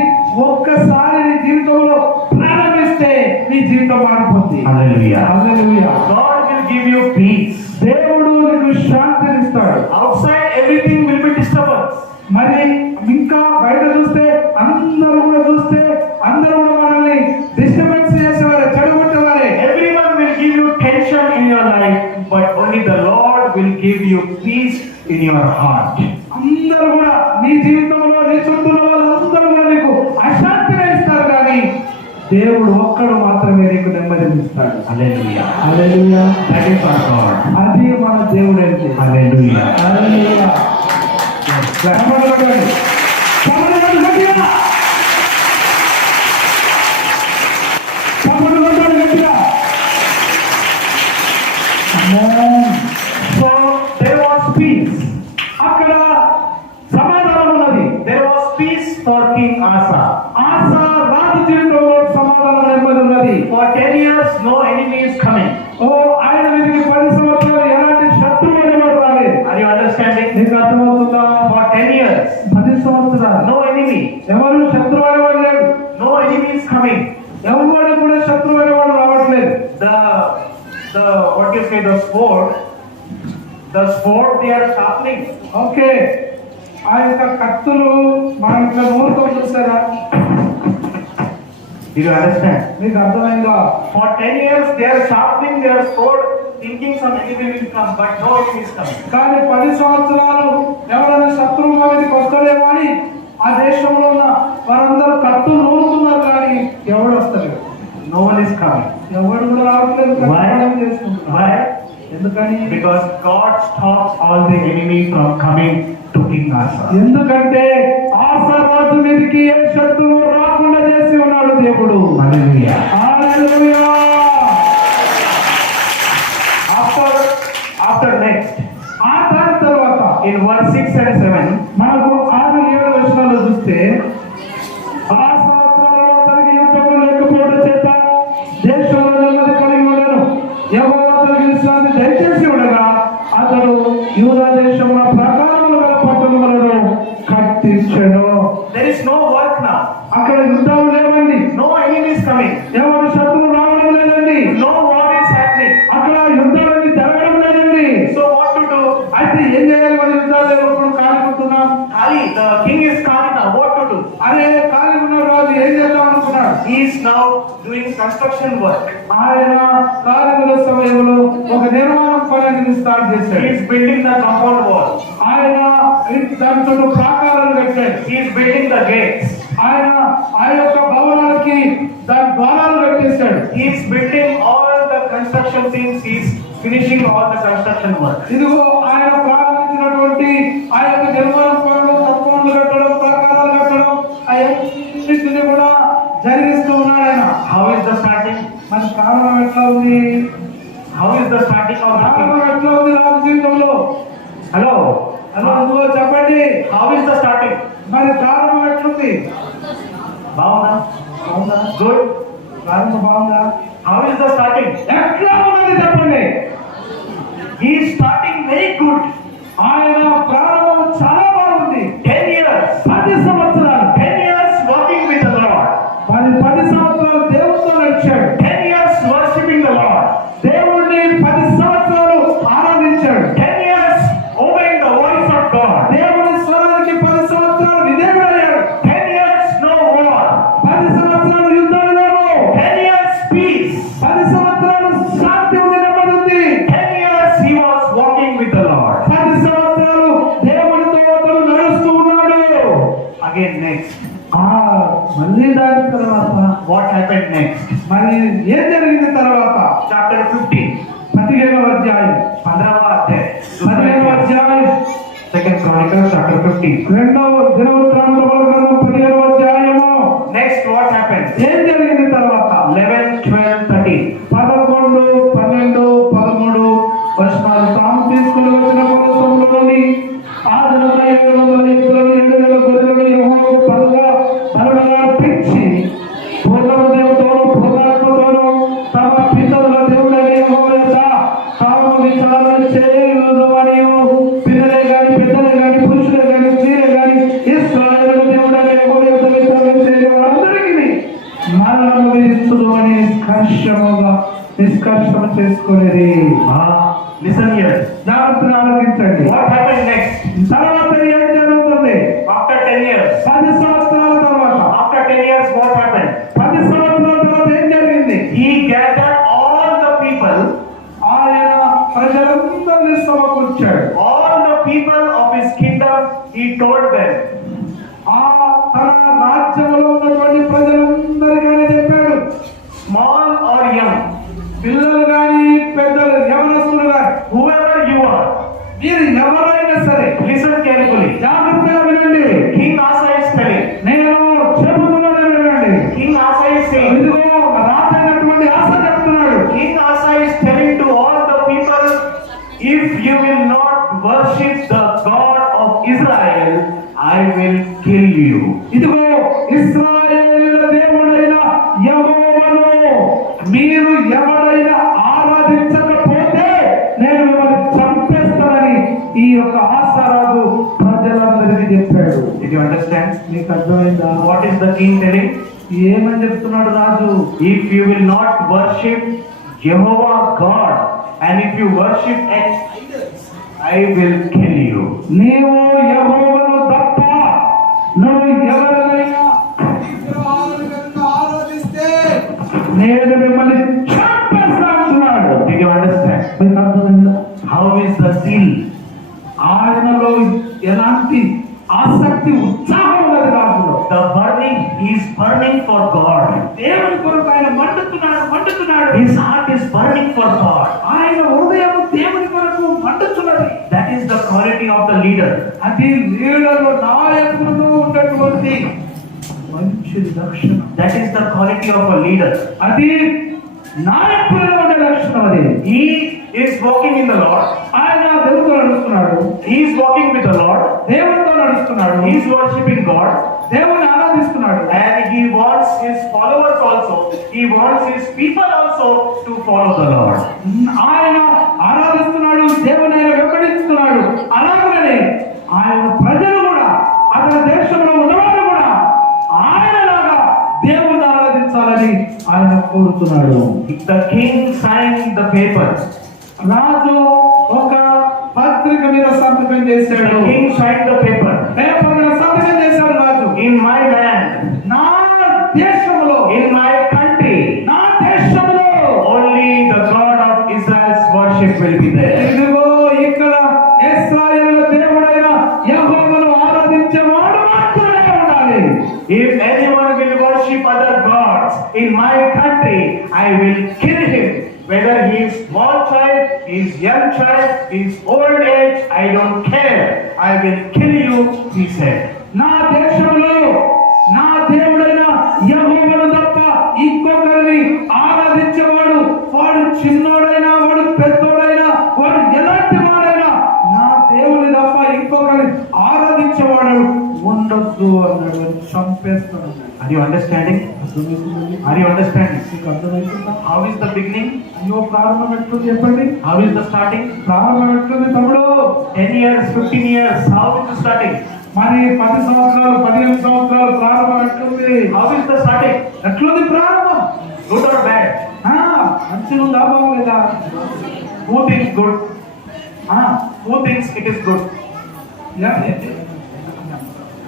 ఒక్కసారి నీ జీవితంలో ప్రారంభిస్తే నీ జీవితం మారిపోతుంది. Hallelujah. Hallelujah. God will give you peace. దేవుడు నీకు శాంతినిస్తాడు. Outside everything will be disturbance. మరి ఇంకా బయట చూస్తే అందరూ కూడా మనల్ని disturbance చేసేవారే, చెడగొట్టేవారే. Everyone will give you tension in your life, but only the Lord will give you peace in your heart. అందరూ కూడా నీ జీవితంలో, నీ చుట్టూ ఉన్న వాళ్ళందరూ కూడా నీకు అశాంతిని ఇస్తారు, కానీ దేవుడు ఒక్కడు మాత్రమే నీకు నెమ్మదిని ఇస్తాడు. Hallelujah. Hallelujah. That is our God. అది మన దేవుడు అంటే. Hallelujah. హల్లెలూయా. చప్పట్లు కొట్టండి. చప్పట్లు కొట్టండి గట్టిగా. చప్పట్లు కొట్టండి గట్టిగా. ఆమేన్. So there was peace. అక్కడ సమాధానం ఉన్నది. There was peace for King Asa. ASHA రాజు జీవితంలో సమాధానం, నెమ్మది ఉన్నది. For 10 years, no enemy is coming. ఆయన మీదకి 10 సంవత్సరాలు ఎలాంటి శత్రువు అనేవాడు రాలేదు. Are you understanding? నీకు అర్థమవుతుందా? For 10 years, 10 సంవత్సరాలు no enemy. ఎవరు శత్రువు అనేవాడు లేడు. No enemy is coming. ఎవరు కూడా శత్రువు అనేవాడు రావట్లేదు. The what you say, the sword they are sharpening. Okay, ఆ యొక్క కత్తులు మనం ఇట్లా నూరుతో చూసారా? Did you understand? మీకు అర్థమైందా? For 10 years they are sharpening their sword, thinking some enemy will come, but no enemy is coming. కానీ 10 సంవత్సరాలు ఎవరైనా శత్రువు మీదకి వస్తాడేమో అని ఆ దేశంలో ఉన్న వారందరూ కత్తులు నూరుతున్నారు, కానీ ఎవడు వస్తలేడు. No one is coming. ఎవడు కూడా రావట్లేదు. Why? చేసుకుంటున్నారు. Why? ఎందుకని? Because God stops all the enemy from coming to King Asa. ఎందుకంటే ఆసారాజు మీదకి ఏ శత్రువు రాకుండా చేసి ఉన్నాడు దేవుడు. Hallelujah. హల్లెలూయా. After next, ఆ దాని తర్వాత in verse 6 and 7, మనకు 6-7 వచనాలు చూస్తే, ఆ సంవత్సరాలలో తనకి యుద్ధము లేకపోవడం చేత దేశంలో నెమ్మది కలిగి ఉండెను. యెహోవా అతనికి విశ్రాంతి దయచేసి ఉండగా అతడు యూదా దేశంలో ప్రాకారములు గల పట్టణములను కట్టించెను. there is no work now. అక్కడ యుద్ధాలు లేవండి. No enemy is coming. ఎవరు శత్రువు రావడం లేదండి. No war is happening. అక్కడ యుద్ధాలన్నీ జరగడం లేదండి. So what to do? అయితే ఏం చేయాలి? మరి యుద్ధాలు లేవప్పుడు కాలిపోతున్నాం. Kali, the king is Kali now. What to do? అరే కాలి ఉన్న రాజు ఏం చేద్దాం అనుకున్నాడు. He is now doing construction work. ఆయన కార్యముల సమయంలో ఒక నిర్మాణ పనిని స్టార్ట్ He చేశాడు. is building the compound wall. ఆయన దాంట్లో ప్రాకారాలు కట్టాడు. He is building the gates. ఆయన ఆ యొక్క భవనాలకి దాని ద్వారాలు కట్టేశాడు. He is building all the construction things. He is finishing all the construction work. ఇదిగో ఆయన ప్రారంభించినటువంటి ఆ యొక్క నిర్మాణ పనులు, తత్వాలు కట్టడం, ప్రాకారాలు కట్టడం, అన్నింటినీ కూడా జరిగిస్తూ ఉన్నాడు ఆయన. How is the starting? మరి కారణం ఎట్లా ఉంది? How is the starting of the కారణం king? ఎట్లా ఉంది రాజు జీవితంలో? Hello. నువ్వు చెప్పండి. How is the starting? మరి ప్రారంభం ఎట్లుంది? Bhavana. బాగుందా? Good. ప్రారంభం బాగుందా? How is the starting? ఎట్లా ఉన్నది చెప్పండి. He is starting very good. ఆయన ప్రారంభం చాలా బాగుంది. 10 years. 10 సంవత్సరాలు. 10 years walking with the Lord. 10 సంవత్సరాలు దేవుడితో నడిచాడు. 10 years worshiping the Lord. దేవుడిని 10 సంవత్సరాలు ఆరాధించాడు. 10 years obeying the voice of God. దేవుని స్వరానికి 10 సంవత్సరాలు విధేయుడయ్యాడు. 10 years no war. 10 సంవత్సరాలు యుద్ధాలు లేవు. 10 years peace. 10 సంవత్సరాలు శాంతి ఉంది, నెమ్మది ఉంది. 10 years he was walking with the Lord. 10 సంవత్సరాలు దేవునితో అతడు నడుస్తూ ఉన్నాడు. Again next. మళ్ళీ దాని తర్వాత What happened next? మరి ఏం జరిగింది తర్వాత? Chapter 15. 15వ అధ్యాయం. 15వ అధ్యాయం. 15వ అధ్యాయం. Second Chronicles chapter 15. రెండవ దినవృత్తాంతముల గ్రంథం 15వ అధ్యాయము. Next what happened? ఏం జరిగింది తర్వాత? 11, 12, 13. 11, 12, 13 వచనాలు. తాము తీసుకుని వచ్చిన పర్వతంలోని ఆ దినమున 700 ఎద్దులను, 7,000 గొర్రెలను యెహోవాకు బలులుగా అర్పించి పూర్ణ హృదయంతోనూ పూర్ణాత్మతోనూ తమ పితరుల దేవుడైన యెహోవా యొద్ద తాము విచారణ చేయవలెను. పిల్లలే గాని, పెద్దలే గాని, పురుషులే గాని, స్త్రీలే గాని ఇశ్రాయేలు దేవుడైన యెహోవా యొద్ద విచారణ చేయని వారందరికీ మరణము విధించుదు అని నిష్కర్షము చేసుకునేది. Listen here. జాగ్రత్తగా ఆలోచించండి. What happened next? తర్వాత ఏం జరుగుతుంది? After 10 years. 10 సంవత్సరాల తర్వాత. After 10 years what happened? 10 సంవత్సరాల తర్వాత ఏం జరిగింది? He gathered all the people. ఆయన ప్రజలందరినీ సమకూర్చాడు. All the people of his kingdom, he told them. తన రాజ్యంలో ఉన్నటువంటి ప్రజలందరికీ ఆయన చెప్పాడు. Small or young. పిల్లలు కానీ, పెద్దలు, యవనస్తులు కానీ, Whoever you are. మీరు ఎవరైనా సరే Listen carefully. జాగ్రత్తగా వినండి. King Asa is telling. నేను చెబుతున్నాను వినండి. King Asa is saying. ఇదిగో రాజైనటువంటి ఆశ చెప్తున్నాడు. King Asa is telling to all the people, if you will not worship the God of Israel, I will kill you. ఇదిగో ఇశ్రాయేలుల దేవుడైన యెహోవాను మీరు ఎవరైనా ఆరాధించకపోతే నేను మిమ్మల్ని చంపేస్తానని ఈ యొక్క ఆశారాజు ప్రజలందరికీ చెప్పాడు. Did you understand? నీకు అర్థమైందా? What is the king telling? ఏమని చెప్తున్నాడు రాజు? If you will not worship Jehovah God, and if you worship idols, I will kill you. నీవు యెహోవాను నువ్వు ఎవరైనా విగ్రహాలను కనుక ఆరాధిస్తే నేను మిమ్మల్ని చంపేస్తా అంటున్నాడు. Did you understand? మీకు అర్థమైందా? How is the zeal? ఆయనలో ఎలాంటి ఆసక్తి ఉత్సాహం ఉన్నది రాజులో. The burning, he is burning for God. దేవుని కొరకు ఆయన మండుతున్నాడు. His heart is burning for God. ఆయన హృదయం దేవుని కొరకు మండుతున్నది. That is the quality of the leader. అది లీడర్లు నాయకులు ఉన్నటువంటి మంచి లక్షణం. That is the quality of a leader. అది నాయకులలో ఉండే లక్షణం. అది He is walking in the Lord. ఆయన దేవుడితో నడుస్తున్నాడు. He is walking with the Lord. దేవుడితో నడుస్తున్నాడు. He is worshiping God. దేవుని ఆరాధిస్తున్నాడు. And he wants his followers also. He wants his people also to follow the Lord. ఆయన ఆరాధిస్తున్నాడు. దేవుని ఆయన వెంబడిస్తున్నాడు. అలాగనే ఆయన ప్రజలు కూడా, అతని దేశంలో ఉన్నవారు కూడా ఆయనలాగా దేవుని ఆరాధించాలని ఆయన కోరుతున్నాడు. The king signed the paper. రాజు ఒక పత్రిక మీద సంతకం చేశాడు. The king signed the paper. Paper మీద సంతకం చేశాడు రాజు. In my land, నా దేశంలో, in my country, నా దేశంలో only the God of Israel's worship will be there. ఇదిగో ఇక్కడ ఇశ్రాయేలు దేవుడైన యెహోవాను ఆరాధించేవాడు మాత్రమే ఉండాలి. If anyone will worship other gods in my country, I will kill him. Whether he is small child, he is young child, he is old age, I don't care. I will kill you, he said. నా దేశంలో నా దేవుడైన యెహోవాను తప్ప ఇంకొకరిని ఆరాధించేవాడు, వాడు చిన్నోడైనా వాడు పెద్దోడైనా వాడు ఎలాంటి వాడైనా, నా దేవుని తప్ప ఇంకొకరిని ఆరాధించేవాడు ఉండొద్దు అన్నాడు. చంపేస్తాడు. Are you understanding? Are you understanding? మీకు అర్థమవుతుందా? How is the beginning? అయ్యో ప్రారంభం ఎట్లుంది చెప్పండి. How is the starting? ప్రారంభం ఎట్లుంది తమ్ముడు? 10 years, 15 years, how is the starting? మరి 10 సంవత్సరాలు 15 సంవత్సరాలు ప్రారంభం ఎట్లుంది? How is the starting? ఎట్లుంది ప్రారంభం? Good or bad? మంచిగా ఉందా బాగలేదా? Who thinks good? Who thinks it is good?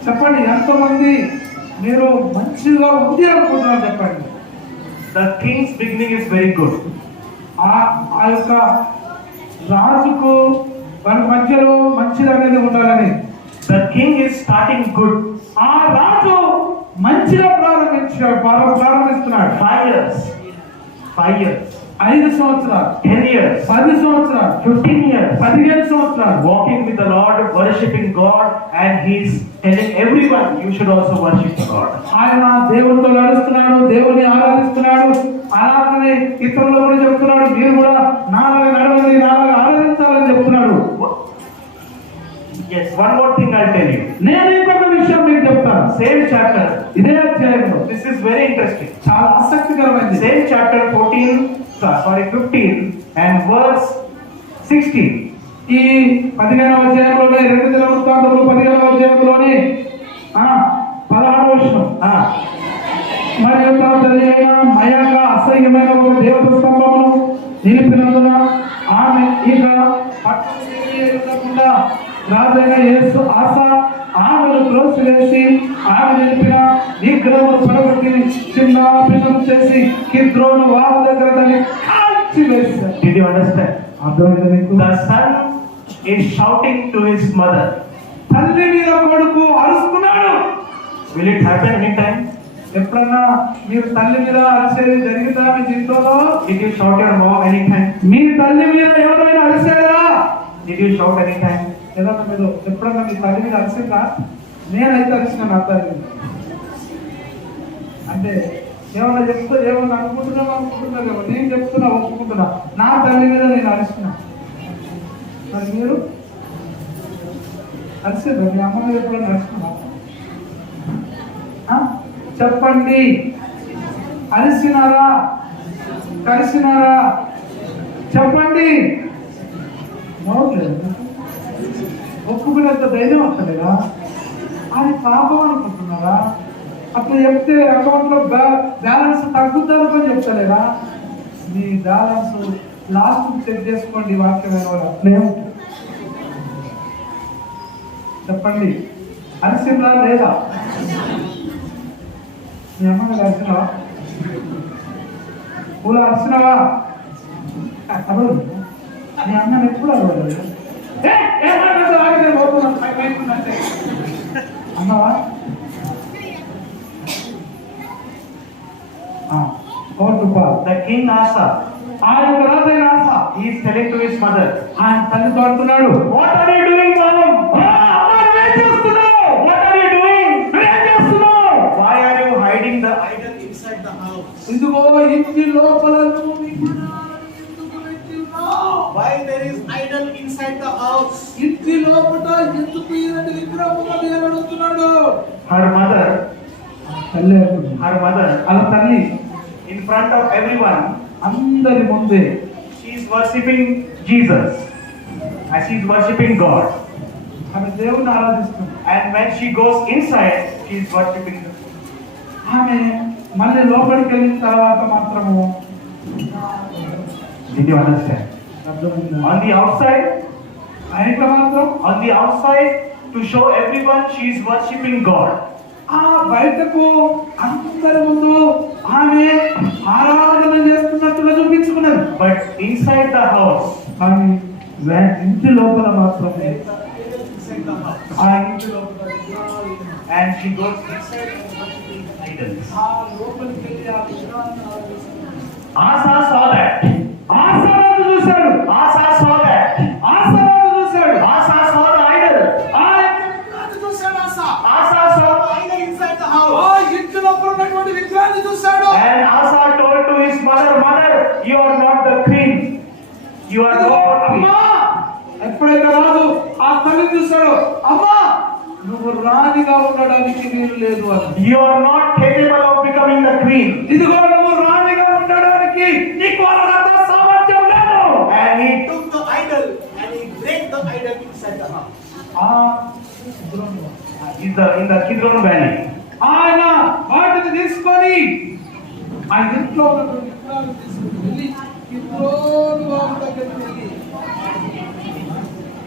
చెప్పండి, ఎంతమంది మీరు మంచిగా ఉంది అనుకుంటున్నారు చెప్పండి. The king's beginning is very good. ఆ యొక్క రాజుకు వారి మధ్యలో మంచిది అనేది ఉండాలని. The king is starting good. ఆ రాజు మంచిగా ప్రారంభిస్తున్నాడు. 5 years, 5 years, 5 సంవత్సరాలు, 10 years, 10 సంవత్సరాలు, 15 years, 15 సంవత్సరాలు walking with the Lord, worshiping God, and he's telling everyone you should also worship the God. ఆయన దేవునితో నడుస్తున్నాడు, దేవుని ఆరాధిస్తున్నాడు. అలాగనే ఇతరులు కూడా చెప్తున్నాడు, మీరు కూడా నాలుగు నడవండి, నాలుగు ఆరాధించాలని చెప్తున్నాడు. Yes, one more thing I'll tell you. నేను ఇంకొక విషయం మీకు చెప్తాను. Same chapter. ఇదే అధ్యాయంలో This is very interesting. చాలా ఆసక్తికరమైనది. Same chapter 15 and verse 16. ఈ 15వ అధ్యాయంలోనే 2 దినవృత్తాంతములు 15వ అధ్యాయంలోనే 16వ వచనం. మరియు తన తల్లి అయిన మయాక అసహ్యమైన ఒక దేవత స్తంభమును నిలిపినందున ఆమె ఇక పట్టకుండా రాజైన యేసు ఆశ ఆమెను త్రోసివేసి ఆమె నిలిపిన విగ్రహమును పడగొట్టి చిన్న భిన్నం చేసి కిద్రోను వారి దగ్గర దాన్ని కాల్చివేశారు. Did you understand? అర్థమైంది మీకు? The son is shouting to his mother. తల్లి మీద కొడుకు అరుస్తున్నాడు. Will it happen anytime? ఎప్పుడన్నా మీరు తల్లి మీద అరిసేది జరిగిందా మీ జీవితంలో? Did you shout your mom anytime? మీ తల్లి మీద ఎవరైనా అరిసారా? Did you shout anytime? ఏదన్నా మీరు ఎప్పుడన్నా మీ తల్లి మీద అరిసిందా? నేనైతే అరిసిన నా తల్లి మీద. అంటే ఏమన్నా చెప్తే ఏమన్నా అనుకుంటున్నా కదా, నేను చెప్తున్నా ఒప్పుకుంటున్నా, నా తల్లి మీద నేను అరిస్తున్నా. మరి మీరు అరిసిందా? మీ అమ్మ మీద ఎప్పుడన్నా అరిస్తున్నా? చెప్పండి, అరిసినారా? కలిసినారా? చెప్పండి. ఒప్పుకునేంత ధైర్యం వస్తలేదా? అది పాపం అనుకుంటున్నారా? అట్లా చెప్తే అకౌంట్లో బ్యాలెన్స్ తగ్గుతారని చెప్తలేదా? మీ బ్యాలెన్స్ లాస్ట్ చెక్ చేసుకోండి. వాక్యమైన వాళ్ళు అట్లే ఉంటుంది. చెప్పండి, అరిసిందా లేదా? మీ అమ్మని అరిసినావా? పూల అరిసినావా? అప్పుడు మీ అమ్మని ఎప్పుడు అరవలేదు? అమ్మవా? The king Asa, ఆ యొక్క రాజైన ఆస he is telling to his mother, ఆయన తల్లితో అంటున్నాడు, what are you doing, mom? నువ్వేం చేస్తున్నావు? What are you doing? నువ్వేం చేస్తున్నావు? Why are you hiding the idol inside the house? ఇదిగో ఇంటి లోపల నువ్వు విగ్రహాలను ఎందుకు పెట్టి ఉన్నావు? Why there is idol inside the house? ఇంటి లోపల ఎందుకు ఈయన విగ్రహం ఉన్నది అని అడుగుతున్నాడు. Her mother, తల్లి అంటుంది. her mother, అలా తల్లి in front of everyone, అందరి ముందే she is worshipping Jesus, and she is worshipping God. ఆమె దేవుని ఆరాధిస్తుంది. And when she goes inside, she is worshipping God. ఆమె మళ్ళీ లోపలికి వెళ్ళిన తర్వాత మాత్రము Did you understand? అర్థమైందా? On the outside, ఆయన మాత్రం on the outside, to show everyone she is worshipping God. ఆ బయటకు అందరి ముందు ఆమె ఆరాధన చేస్తున్నట్టుగా చూపించుకున్నది. But inside the house, కానీ ఇంటి లోపల మాత్రమే Inside the house. ఆ ఇంటి లోపల విగ్రహాలు ఉన్నాయి. and she goes inside and worshipping idols. ఆ లోపలికి వెళ్ళి ఆ విగ్రహాన్ని ఆరాధిస్తున్నది. Asa saw that. ఆసారాజు చూశాడు. Asa saw that. ఆసారాజు చూశాడు. Asa saw the idol. ఆ విగ్రహాన్ని చూశాడు ఆస. Asa saw the Idol inside the ఆ house. ఇంటి లోపల ఉన్నటువంటి విగ్రహాన్ని చూశాడు. And Asa told to his mother, "Mother, you are not the queen. You are ఇదిగో not the queen." అమ్మా, ఎప్పుడైతే రాజు ఆ తల్లిని చూశాడో, అమ్మా నువ్వు రాణిగా ఉండడానికి వీలు లేదు అని. You are not capable of becoming the queen. ఇదిగో నువ్వు రాణిగా ఉండడానికి నీకు అర్హత సామర్థ్యం లేదు. And he He took the idol and he break the idol inside the house. ఆ in the Kidron Valley. ఆయన వాటిని తీసుకొని ఆ ఇంట్లో ఉన్నటువంటి విగ్రహాలు తీసుకుని వెళ్ళి కిద్రోను వారి దగ్గరికి వెళ్ళి,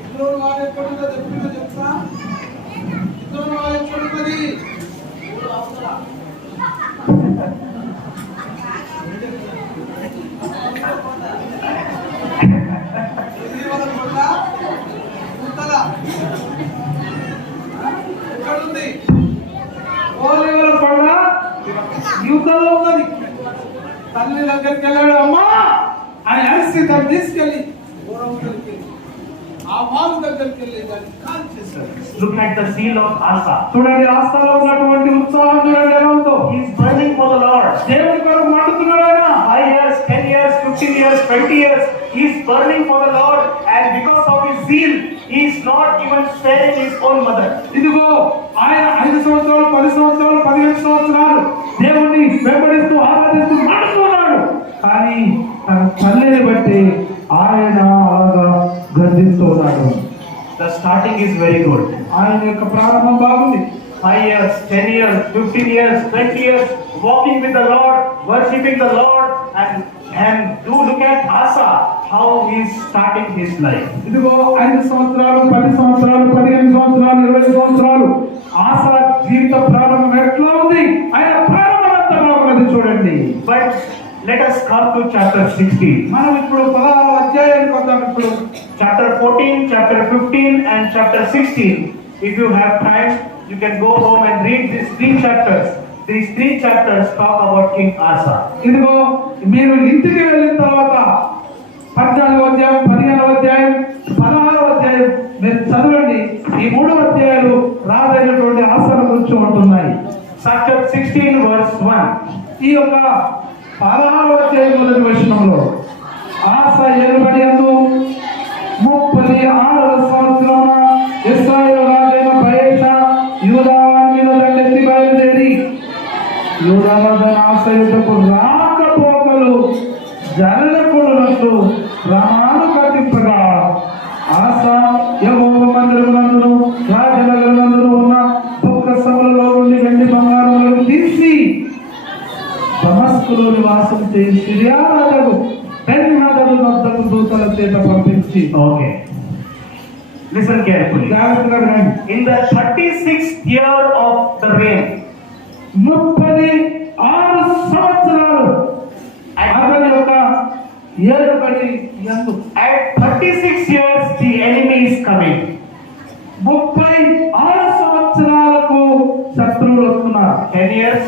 కిద్రోను వారు ఎక్కడుందో చెప్పిందో చెప్తా. కిద్రోను వారు ఎక్కడున్నది? ఎక్కడుంది? ఓలేవల కొండ యుద్ధంలో ఉన్నది. తల్లి దగ్గరికి వెళ్ళాడు, అమ్మా అని అరిసి దాన్ని తీసుకెళ్ళి ఊరవతలికి వెళ్ళి ఆ వాగు దగ్గరికి వెళ్ళి దాన్ని కాల్ చేశాడు. Look at the zeal of Asa. చూడండి ఆస్థలో ఉన్నటువంటి ఉత్సాహం చూడండి ఎలా ఉందో. He is burning for the Lord. దేవుని కొరకు మండుతున్నాడు ఆయన. 5 years, 10 years, 15 years, 20 years, he is burning for the Lord, and because of his zeal, he is not even sparing his own mother. ఇదిగో ఆయన 5 సంవత్సరాలు 10 సంవత్సరాలు 15 సంవత్సరాలు దేవుణ్ణి వెంబడిస్తూ ఆరాధిస్తూ మండుతున్నాడు. కానీ తన తల్లిని బట్టి ఆయన అలాగా గర్దిస్తున్నాడు. The starting is very good. ఆయన యొక్క ప్రారంభం బాగుంది. 5 years, 10 years, 15 years, 20 years, walking with the Lord, worshipping the Lord, and do look at Asa, how he is starting his life. ఇదిగో 5 సంవత్సరాలు 10 సంవత్సరాలు 15 సంవత్సరాలు 20 సంవత్సరాలు ఆశా జీవిత ప్రారంభం ఎట్లా ఉంది? ఆయన ప్రారంభం ఎంత బాగున్నది చూడండి. But let us come to chapter 16. మనం ఇప్పుడు 16వ అధ్యాయానికి వద్దాం. ఇప్పుడు Chapter 14, chapter 15, and chapter 16. If you have time, you can go home and read these 3 chapters. These 3 chapters talk about King Asa. ఇదిగో మీరు ఇంటికి వెళ్ళిన తర్వాత 14వ అధ్యాయం 15వ అధ్యాయం 16వ అధ్యాయం మీరు చదవండి. ఈ 3 అధ్యాయాలు రాజైనటువంటి ఆసన గురించి ఉంటున్నాయి. Chapter 16, verse 1. ఈ యొక్క 16వ అధ్యాయం మొదటి వచనంలో ఆస ఏలుబడియందు 36వ సంవత్సరమున ఇశ్రాయేలు రాజైన బయెషా యూదా వారి మీద దండెత్తి బయలుదేరి యూదా వద్ద ఆస యుద్ధకు రాకపోకలు జరగకూడనట్లు రమాను కట్టింపగా ఆస యెహోవా మందిరమునందును రాజనగరమునందును ఉన్న బొక్కసములలో నుండి వెండి బంగారములను తీసి దమస్కులో నివాసం చేసి సిరియా రాజు బెన్హదదు వద్దకు దూతల చేత పంపించి, Okay. Listen carefully. జాగ్రత్తగా వినండి. In the 36th year of the reign, 36 సంవత్సరాలు అతని యొక్క ఏలుబడి యందు at 36 years the enemy is coming. 36 సంవత్సరాలకు శత్రువులు వస్తున్నారు. 10 years,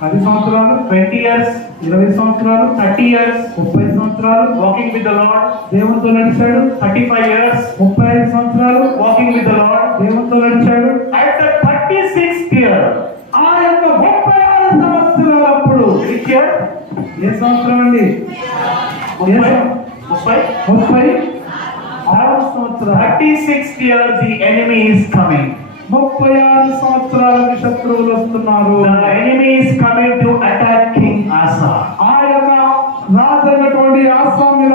10 సంవత్సరాలు, 20 years, 20 సంవత్సరాలు, 30 years, 30 సంవత్సరాలు walking with the Lord. దేవునితో నడిచాడు. 35 years, 35 సంవత్సరాలు walking with the Lord. దేవునితో నడిచాడు. At the 36th year, ఆ యొక్క 36 సంవత్సరాలప్పుడు which year? ఏ సంవత్సరం అండి? 36 సంవత్సరాలు. 36th year the enemy is coming. 36 సంవత్సరాలకి శత్రువులు వస్తున్నారు. The enemy is coming to attack King Asa. ఆ యొక్క రాజు అయినటువంటి ఆసా మీద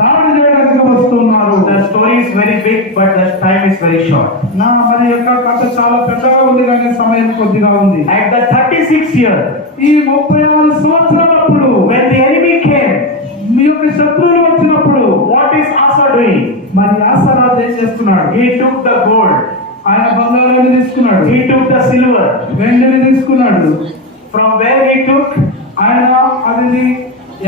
దాడి చేయడానికి వస్తున్నారు. The story is very big, but the time is very short. మరి యొక్క కథ చాలా పెద్దగా ఉంది కానీ సమయం కొద్దిగా ఉంది. At the 36th year, ఈ 36 సంవత్సరాలప్పుడు when the enemy came, మీ యొక్క శత్రువులు వచ్చినప్పుడు what is Asa doing? మరి ఆసా రాజు ఏం చేస్తున్నాడు? He took the gold, ఆయన బంగారాన్ని తీసుకున్నాడు, he took the silver. వెండిని తీసుకున్నాడు. From where he took? ఆయన అది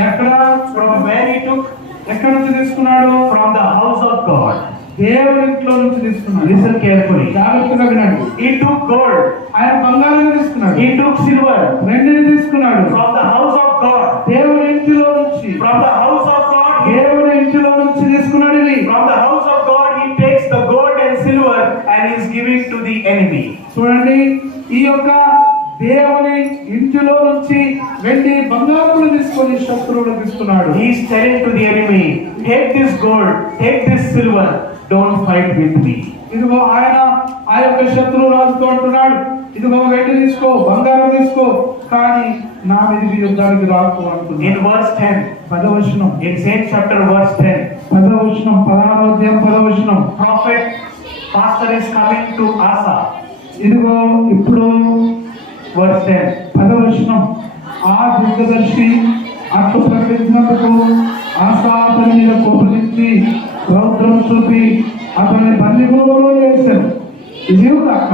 ఎక్కడ From where he took? ఎక్కడ నుంచి తీసుకున్నాడు? From the house of God. దేవుని ఇంట్లో నుంచి తీసుకున్నాడు. Listen carefully. జాగ్రత్తగా వినండి. He took gold, ఆయన బంగారాన్ని తీసుకున్నాడు, he took silver. వెండిని తీసుకున్నాడు. From the house of God. దేవుని ఇంటిలో నుంచి, From the house of God, దేవుని ఇంటిలో నుంచి తీసుకున్నాడు. ఇది from the house of God, he takes the gold and silver and is giving to the enemy. చూడండి, ఈ యొక్క దేవుని ఇంటిలో నుంచి వెండి బంగారములు తీసుకొని శత్రువులకు ఇస్తున్నాడు. He is telling to the enemy, take this gold, take this silver, don't fight with me. ఇదిగో ఆయన ఆ యొక్క శత్రువు రాజుతో అంటున్నాడు, ఇదిగో వెండి తీసుకో, బంగారం తీసుకో, కానీ నా మీదకి యుద్ధానికి రాకు అంటున్నాడు. In verse 10, 10వ వచనం, in same chapter verse 10, 10వ వచనం, 16వ అధ్యాయం 10వ వచనం. prophet, pastor is coming to Asa. ఇదిగో ఇప్పుడు Verse 10, 10వ వచనం, ఆ దీర్ఘదర్శి అట్లు ప్రకటించినందుకు ఆసా అతని మీద కోపగించి రౌద్రం చూపి అతని బందిగృహంలో వేశారు. ఇది కాక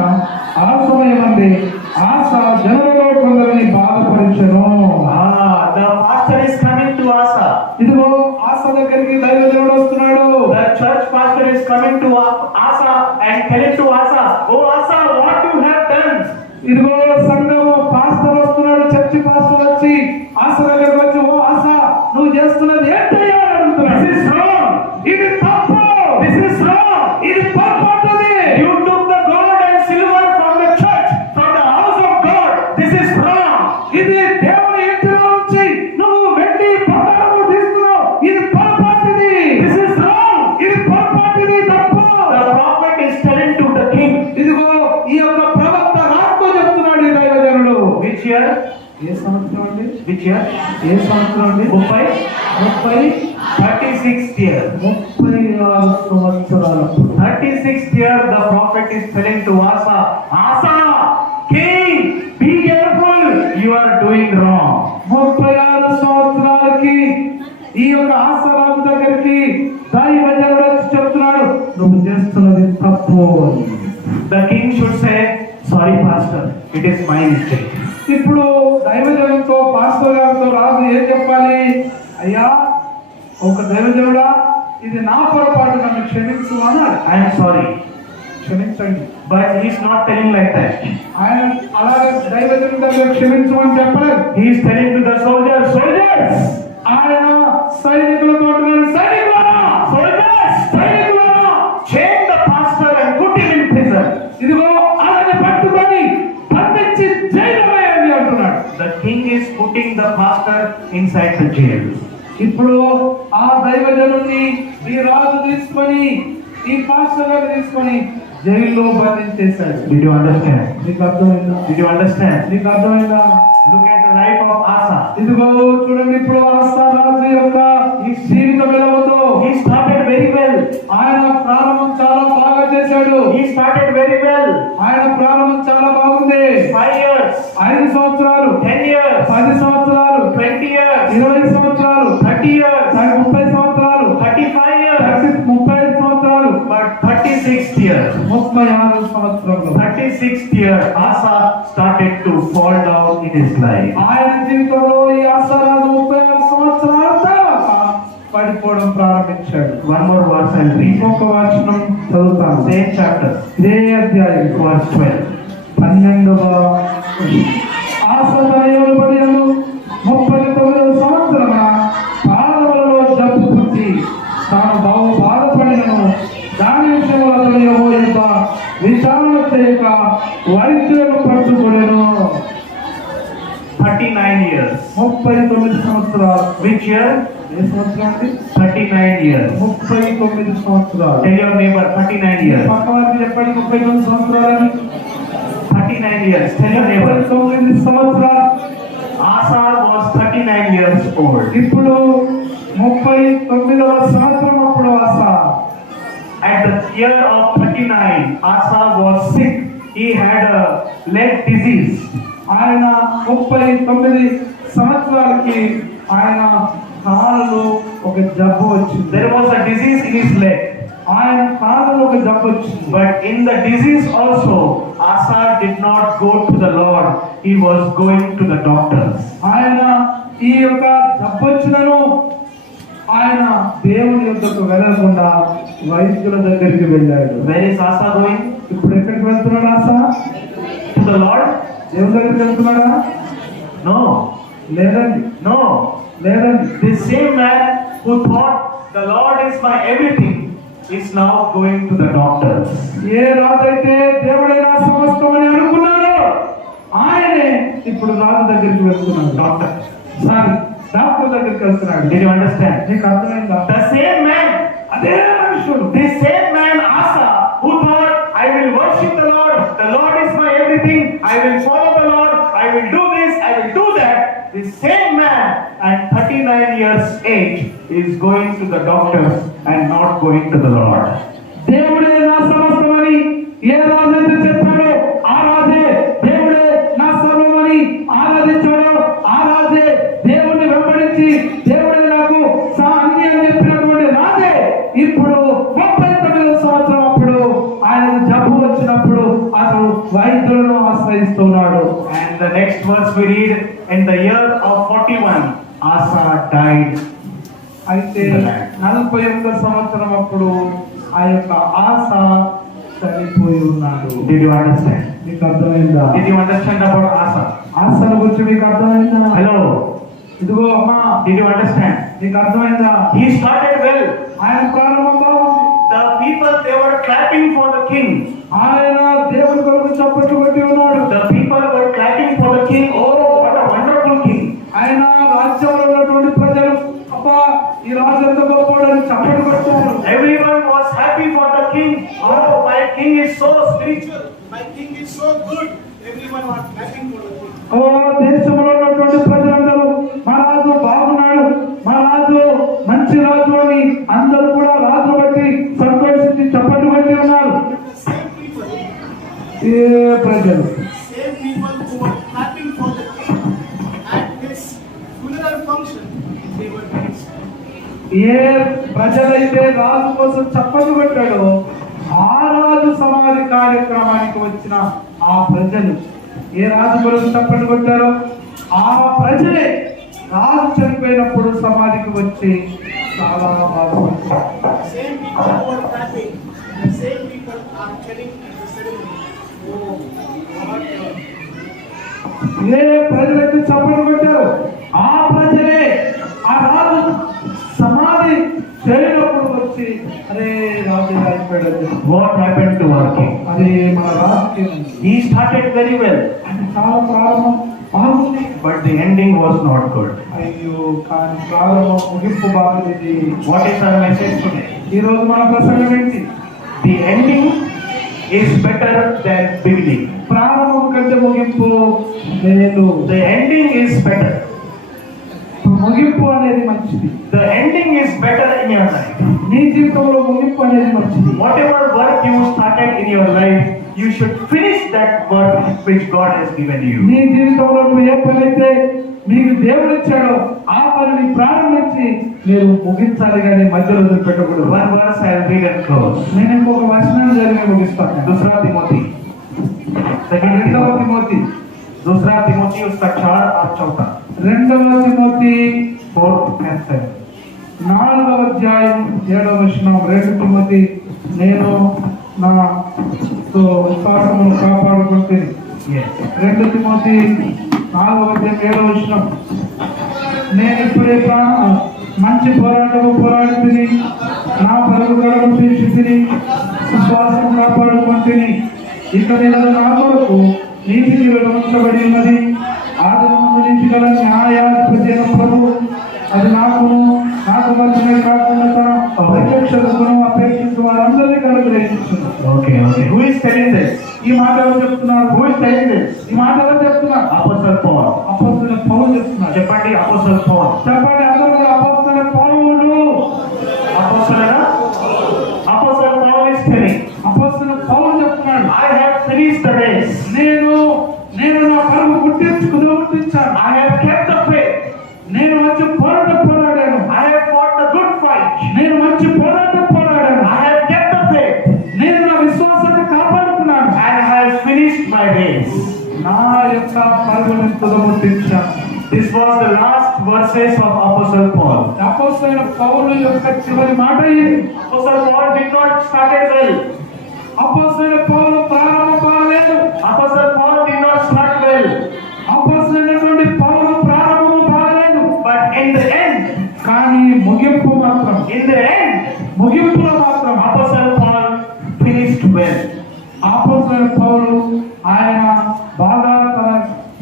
ఆ సమయమందే ఆసా జనులలో కొందరిని బాధపరిచెను. the pastor is coming to Asa. ఇదిగో ఆసా దగ్గరికి దైవజనుడు వస్తున్నాడు. The church pastor is coming to Asa and telling to Asa, oh Asa, what you have done? ఇదిగో సంఘము పాస్టర్ వస్తున్నాడు, చర్చి పాస్టర్ వచ్చి ఆసా దగ్గరికి వచ్చి, ఓ ఆసా, నువ్వు చేస్తున్నది ఏంటయ్యా అని అడుగుతున్నాడు. This is wrong. ఇది తప్పు, This is wrong. ఇది పొరపాటుది. You took the gold and silver from the church, from the house of God. This is wrong. ఇది దేవుని ఇంటిలో నుంచి నువ్వు వెండి బంగారము తీసుకున్నావు, ఇది పొరపాటుది. This is wrong. ఇది పొరపాటుది, తప్పు. The prophet is telling to the king. ఇదిగో ఈ యొక్క ప్రవక్త రాజుతో చెప్తున్నాడు ఈ దైవజనుడు. Which year? ఏ సంవత్సరం అండి? Which year? ఏ సంవత్సరం అండి? 36th year. 36 సంవత్సరాలు. 36th year, the prophet is telling to Asa, Asa, king, be careful, you are doing wrong. 36 సంవత్సరాలకి ఈ యొక్క ఆసరాజు దగ్గరికి దైవజనుడు వచ్చి చెప్తున్నాడు, నువ్వు చేస్తున్నది తప్పు అని. The king should say, sorry pastor, it is my mistake. ఇప్పుడు దైవజనుడితో పాస్టర్ గారితో రాజు ఏం చెప్పాలి? అయ్యా, ఒక దైవజనుడా, ఇది నా పొరపాటు, నన్ను క్షమించు అన్నాడు. I am sorry. క్షమించండి. But he is not telling like that. ఆయన అలాగే దైవజనుడి దగ్గర క్షమించమని చెప్పలేదు. He is telling to the soldiers, soldiers, ఆయన సైనికులతో అంటున్నాడు, సైనికులారా, soldiers, సైనికులారా, chain the pastor and put him in prison. ఇదిగో అలాగే పట్టుకొని బంధించి జైలు వేయండి అంటున్నాడు. The king is putting the pastor inside the jail. ఇప్పుడు ఆ దైవజనుడిని ఈ రాజు తీసుకొని, ఈ పాస్టర్ గారు తీసుకొని జైల్లో బంధించేశాడు. Did you understand? నీకు అర్థమైందా? Did you understand? నీకు అర్థమైందా? Look at the life of Asa. ఇదిగో చూడండి, ఇప్పుడు ఆసా రాజు యొక్క ఈ జీవితం ఎలా ఉందో. He started very well. ఆయన ప్రారంభం చాలా బాగా చేశాడు. He started very well. ఆయన ప్రారంభం చాలా బాగుంది. 5 years, 5 సంవత్సరాలు, 10 years, 10 సంవత్సరాలు, 20 years, 20 సంవత్సరాలు, 30 years, 30 సంవత్సరాలు, 35 years. 35 సంవత్సరాలు. But 36th in his life. ఆయన జీవితంలో ఈ ఆశారాజు 36 సంవత్సరాల తర్వాత పడిపోవడం ప్రారంభించాడు. One more verse I'll read. ఇంకొక వచనం చదువుతాను. Same chapter, ఇదే అధ్యాయం verse 12. 12వ ఆశ పడియను 39వ సంవత్సరమ పాదములలో జబ్బు పుట్టి తాను బహు బాధపడినను దాని విషయంలో అతడు యెహోవా యొక్క విచారణ చేయక వైద్యులను పట్టుకొనెను. 39 years. 39 సంవత్సరాలు. Which year? ఏ సంవత్సరం అండి? 39 years. 39 సంవత్సరాలు. Tell your neighbor, 39 years. పక్క వారికి చెప్పండి 39 సంవత్సరాలని. 39 years. Tell your neighbor. 39 సంవత్సరాలు. Asa was 39 years old. ఇప్పుడు 39వ సంవత్సరం అప్పుడు ఆశ. At the year of 39, Asa was sick. He had a leg disease. ఆయన 39 సంవత్సరాలకి ఆయన కాళ్ళలో ఒక జబ్బు వచ్చింది. There was a disease in his leg. ఆయన కాళ్ళలో ఒక జబ్బు వచ్చింది. But in the disease also, Asa did not go to the Lord. He was going to the doctors. ఆయన ఈ యొక్క జబ్బు వచ్చినను ఆయన దేవుని యొద్దకు వెళ్ళకుండా వైద్యుల దగ్గరికి వెళ్ళాడు. Where is Asa going? ఇప్పుడు ఎక్కడికి వెళ్తున్నాడు ఆశ? To the Lord? దేవుని దగ్గరికి వెళ్తున్నాడా? No. లేదండి, No. లేదండి. This same man who thought the Lord is my everything is now going to the doctors. ఏ రాజైతే దేవుడే నా సమస్తం అని అనుకున్నాడో ఆయనే ఇప్పుడు రాజు దగ్గరికి వెళ్తున్నాడు. Doctor. సారీ, డాక్టర్ దగ్గరికి వెళ్తున్నాడు. Did you understand? నీకు అర్థమైందా? The same man, అదే మనుషుడు, this same man Asa, who thought I will worship the Lord is my everything, I will follow the Lord, I will do this, I will do that. This same man at 39 years age is going to the doctors and not going to the Lord. దేవుడే నా సమస్తమని ఏ రాజైతే చెప్పాడో ఆ రాజే దేవుడే నా సర్వమని ఆరాధించాడో ఆ రాజే దేవుణ్ణి వెంబడించి దేవుడే నాకు అన్ని అని చెప్పినటువంటి రాజే ఇప్పుడు 39వ సంవత్సరం అప్పుడు ఆయనకు జబ్బు వచ్చినప్పుడు అతను వైద్యులను ఆశ్రయిస్తున్నాడు. And the next verse we read, in the year of 41, Asa died. అయితే 41వ సంవత్సరం అప్పుడు ఆ యొక్క ఆశ చనిపోయి ఉన్నాడు. Did you understand? మీకు అర్థమైందా? Did you understand about Asa? ఆశల గురించి మీకు అర్థమైందా? Hello. ఇదిగో అమ్మా, Did you understand? మీకు అర్థమైందా? He started well. ఆయన ప్రారంభం బాగుంది. The people, they were clapping for the king. ఆయన దేవుని కొరకు చప్పట్లు కొట్టి ఉన్నాడు. The people were clapping for the king. Oh, what a wonderful king. ఆయన రాజ్యంలో ఉన్నటువంటి ప్రజలు అబ్బా ఈ రాజు ఎంత గొప్పవాడని చప్పట్లు కొట్టారు. Everyone was happy for the king. Oh, my king is so spiritual. My king is so good. Everyone was clapping for the king. ఓ దేశంలో ఉన్నటువంటి ప్రజలందరూ మా రాజు బాగున్నాడు, మా రాజు మంచి రాజు అని అందరూ కూడా రాజు బట్టి సంతోషించి చప్పట్లు కొట్టి ఉన్నారు. The same people, ఏ ప్రజలు same people who were clapping for the king at his funeral function, they were dancing. ఏ ప్రజలైతే రాజు కోసం చప్పట్లు కొట్టాడో ఆ రాజు సమాధి కార్యక్రమానికి వచ్చిన ఆ ప్రజలు ఏ రాజు కొరకు చప్పట్లు కొట్టారో ఆ ప్రజలే రాజు చనిపోయినప్పుడు సమాధికి వచ్చి చాలా బాధపడ్డారు. Same people who were clapping, the same people are telling at the ceremony, oh, what ఏ ప్రజలైతే చప్పట్లు కొట్టారో ఆ ప్రజలే ఆ రాజు సమాధి చేయనప్పుడు వచ్చి అరే రాజు అయిపోయాడు. What happened to our king? అది మన రాజుకి ఉంది. He started very well, అది చాలా ప్రారంభం బాగుంది. but the ending was not good. అయ్యో కానీ ప్రారంభం ముగింపు బాగుంది. What is our message today? ఈ రోజు మన ప్రసంగం ఏంటి? The ending is better than beginning. ప్రారంభం కంటే ముగింపు మేలు. The ending is better. ముగింపు అనేది మంచిది. The ending is better in your life. నీ జీవితంలో ముగింపు అనేది మంచిది. Whatever work you started in your life, you should finish that work which God has given you. నీ జీవితంలో నువ్వు ఏ పని అయితే నీకు దేవుడు ఇచ్చాడో ఆ పనిని ప్రారంభించి మీరు ముగించాలి కానీ మధ్యలో వదిలిపెట్టకూడదు. One verse I will read and close. నేను ఇంకొక వచనాన్ని జరిగి ముగిస్తాను. Dusra Timothy. రెండవ తిమోతి दूसरा तिमोथी उसका 4 और 4। రెండవ తిమోతి 4 and 7। 4వ అధ్యాయం 7వ వచనం. 2 తిమోతి నేను నా విశ్వాసమును కాపాడుకుంటే. Yes. 2 తిమోతి 4వ అధ్యాయం 7వ వచనం. నేను ఇప్పుడే మంచి పోరాటము పోరాడుతుంది, నా పరుగు గడప తీర్చితిని, విశ్వాసం కాపాడుకుంటుని. ఇక నేను నా కొరకు నీతి ఉంచబడి ఉన్నది. ఆదిమ ముందు నుంచి గల న్యాయాధిపతి ప్రభు అది నాకు మధ్యనే కాకుండా తన ప్రత్యక్షతను అపేక్షించు వారందరినీ అనుగ్రహించును. Okay, okay. Who is telling this? ఈ మాట ఎవరు చెప్తున్నారు? Who is telling this? ఈ మాట ఎవరు చెప్తున్నారు? Apostle Paul. అపోస్తలుడైన పౌలు చెప్తున్నారు. చెప్పండి, Apostle Paul. చెప్పండి అందరూ కూడా అపోస్తలుడైన పౌలు. Apostle Paul is telling, అపోస్తలుడైన పౌలు చెప్తున్నాడు, I have finished the race. నేను నా పరుగు ముట్టించాను. I have kept the faith. నేను మంచి పోరాటం పోరాడాను. I have fought the good fight. నేను మంచి పోరాటం పోరాడాను. I have kept the faith. నేను నా విశ్వాసాన్ని కాపాడుకున్నాను. And I have finished my race. నా యొక్క పరుగును తుదముట్టించాను. This was the last verses of Apostle Paul. అపోస్తలుడైన పౌలు యొక్క చివరి మాట ఇది. Apostle Paul did not start well. అపోస్తలుడైన పౌలు ప్రారంభం కాలేదు. Apostle Paul did not start well. అపోస్తలుడైనటువంటి పౌలు ప్రారంభం కాలేదు. But in the end, కానీ ముగింపు మాత్రం, ముగింపులో మాత్రం Apostle Paul finished well. అపోస్తలుడైన పౌలు ఆయన బాగా తన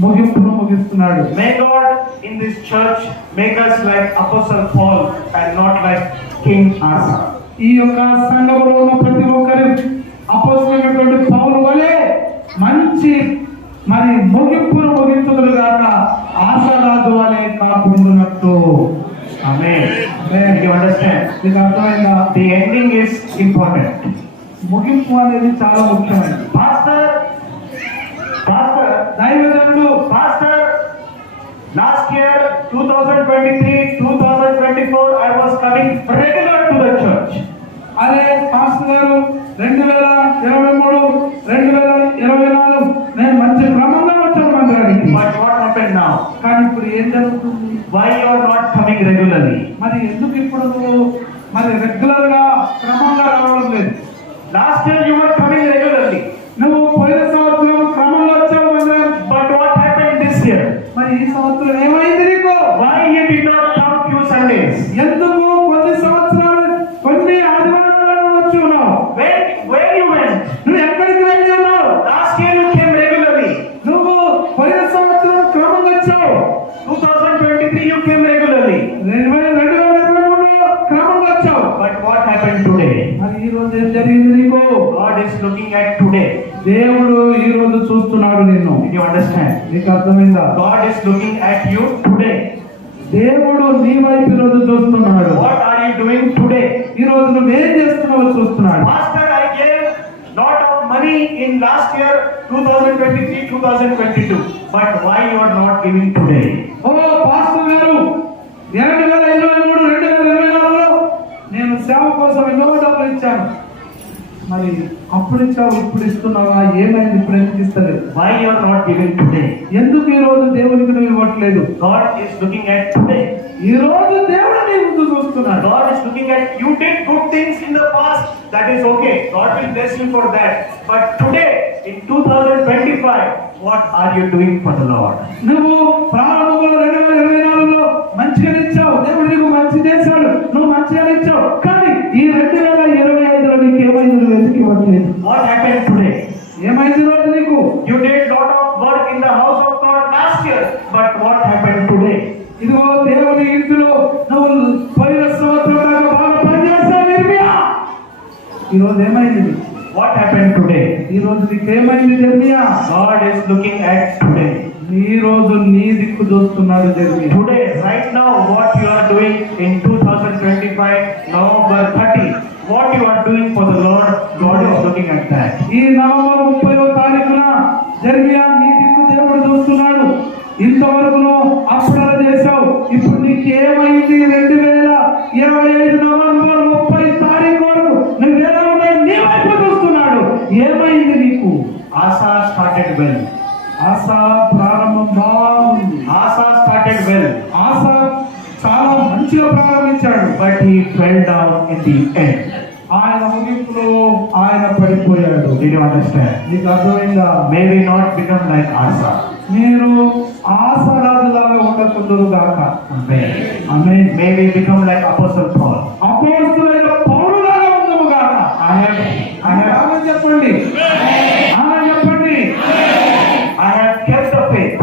ముగింపును ముగిస్తున్నాడు. May God in this church make us like Apostle Paul and not like King Asa. ఈ యొక్క సంఘములో ఉన్న ప్రతి ఒక్కరు అపోస్తలుడైనటువంటి పౌలు వలె మంచి ముగింపును ముగించుదురు గాక, ఆశారాజు వలె కాకుండునట్టు. Amen. Amen. You understand? మీకు అర్థమైందా? The ending is important. ముగింపు అనేది చాలా ముఖ్యమైనది. Pastor, దైవజనుడు, last year 2023, 2024 I was coming regular to the church. అదే పాస్టర్ గారు 2023, 2024 నేను మంచి క్రమంగా వచ్చాను మందిరానికి. But what happened now? కానీ ఇప్పుడు ఏం జరుగుతుంది? Why you are not coming regularly? మరి ఎందుకు ఇప్పుడు రెగ్యులర్ గా క్రమంగా రావడం లేదు? Last year you were coming regularly. నువ్వు పోయిన సంవత్సరం క్రమంగా వచ్చావు మందిరానికి. But what happened this year? మరి ఈ సంవత్సరం ఏమైంది నీకు? Why you did not come few Sundays? ఎందుకు కొన్ని ఆదివారాలు వచ్చి ఉన్నావు? Where you went? నువ్వు ఎక్కడికి వెళ్ళి ఉన్నావు? Last year you came regularly. నువ్వు పోయిన సంవత్సరం క్రమంగా వచ్చావు. 2023 you came regularly. 2023 క్రమంగా వచ్చావు. But what happened today? మరి ఈ రోజు ఏం జరిగింది నీకు? God is looking at today. దేవుడు ఈ రోజు చూస్తున్నాడు నిన్ను. Did you understand? నీకు అర్థమైందా? God is looking at you today. దేవుడు నీ వైపు ఈ రోజు చూస్తున్నాడు. What are you doing today? ఈ రోజు నువ్వేం చేస్తున్నావో చూస్తున్నాడు. Pastor, I gave lot of money in last year 2023, 2022. But why you are not giving today? ఓ పాస్టర్ గారు, 2023, 2024లో నేను సేవ కోసం ఎన్నో డబ్బులు ఇచ్చాను. మరి అప్పుడు ఇచ్చావు, ఇప్పుడు ఇస్తున్నావా? ఏమైంది? ఇప్పుడు ఎందుకు ఇస్తలేదు? Why you are not giving today? ఎందుకు ఈ రోజు దేవునికి నువ్వు ఇవ్వట్లేదు? God is looking at today. ఈ రోజు దేవుడు నీ ముందు చూస్తున్నాడు. God is looking at you did good things in the past. That is okay. God will bless you for that. But today in 2025, what are you doing for the Lord? నువ్వు ప్రారంభంలో 2024లో మంచిగా ఇచ్చావు, దేవుడు నీకు మంచి చేశాడు, నువ్వు మంచిగా ఇచ్చావు. కానీ ఈ 2025లో నీకు ఏమైంది? నువ్వు ఎందుకు ఇవ్వట్లేదు? What happened today? ఏమైంది రోజు నీకు? You did lot of work in the house of God last year. But what happened today? ఇదిగో దేవుని ఇంటిలో నువ్వు పోయిన సంవత్సరం దాకా బాగా పనిచేస్తావు ఇర్మియా. ఈ రోజు ఏమైంది? What happened today? ఈ రోజు నీకు ఏమైంది Jeremiah? God is looking at today. ఈ రోజు నీ దిక్కు చూస్తున్నాడు Jeremiah. Today, right now, what you are doing in 2025, November 30, what you are doing for the Lord, God is looking at that. ఈ నవంబర్ 30వ తారీఖున జెర్మియా నీ దిక్కు దేవుడు చూస్తున్నాడు. ఇంతవరకు అప్పుడలా చేశావు, ఇప్పుడు నీకు ఏమైంది? 2025 నవంబర్ 30 తారీఖు వరకు నువ్వు ఎలా ఉన్నావు? నీ వైపు చూస్తున్నాడు. ఏమైంది నీకు? Asa started well. ఆశ started well, ఆశ చాలా మంచిగా ప్రారంభించాడు. but he fell down in the end. ఆయన ముగింపులో ఆయన పడిపోయాడు. Did you understand? నీకు అర్థమైందా? May we not become like Asa. మీరు ఆశారాజులాగా ఉండకుందురు గాక. Amen. Amen. May we become like Apostle Paul. అపోస్తలుడైన పౌలులాగా ఉందుము గాక. I have ఆమేన్ చెప్పండి. ఆమేన్ చెప్పండి. kept the faith.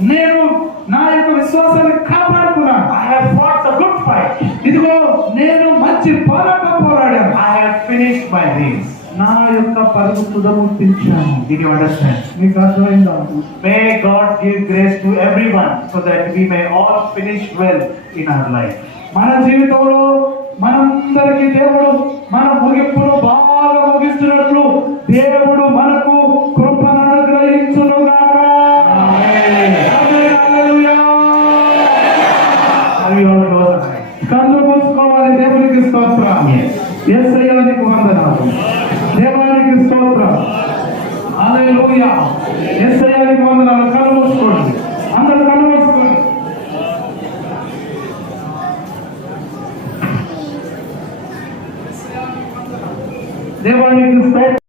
నేను నా యొక్క విశ్వాసాన్ని కాపాడుకున్నాను. I have fought the good fight. ఇదిగో నేను మంచి పోరాటం పోరాడాను. I have finished my race. నా యొక్క పరుగు తుదముట్టించాను. Did you understand? మీకు అర్థమైందా? May God give grace to everyone so that we may all finish well in our life. మన జీవితంలో మనందరికీ దేవుడు మన ముగింపును బాగా ముగిస్తున్నట్లు దేవుడు మనకు కృపను అనుగ్రహించును గాక. Amen. Amen. Hallelujah. Are we all close our eyes? కన్ను మూసుకోవాలి. దేవునికి స్తోత్రం. యేసయ్యానికి వందనాలు. దేవానికి స్తోత్రం. హల్లెలూయా. యేసయ్యానికి వందనాలు. కన్ను మూసుకోండి. అందరూ కన్ను మూసుకోండి. దేవానికి స్తోత్రం.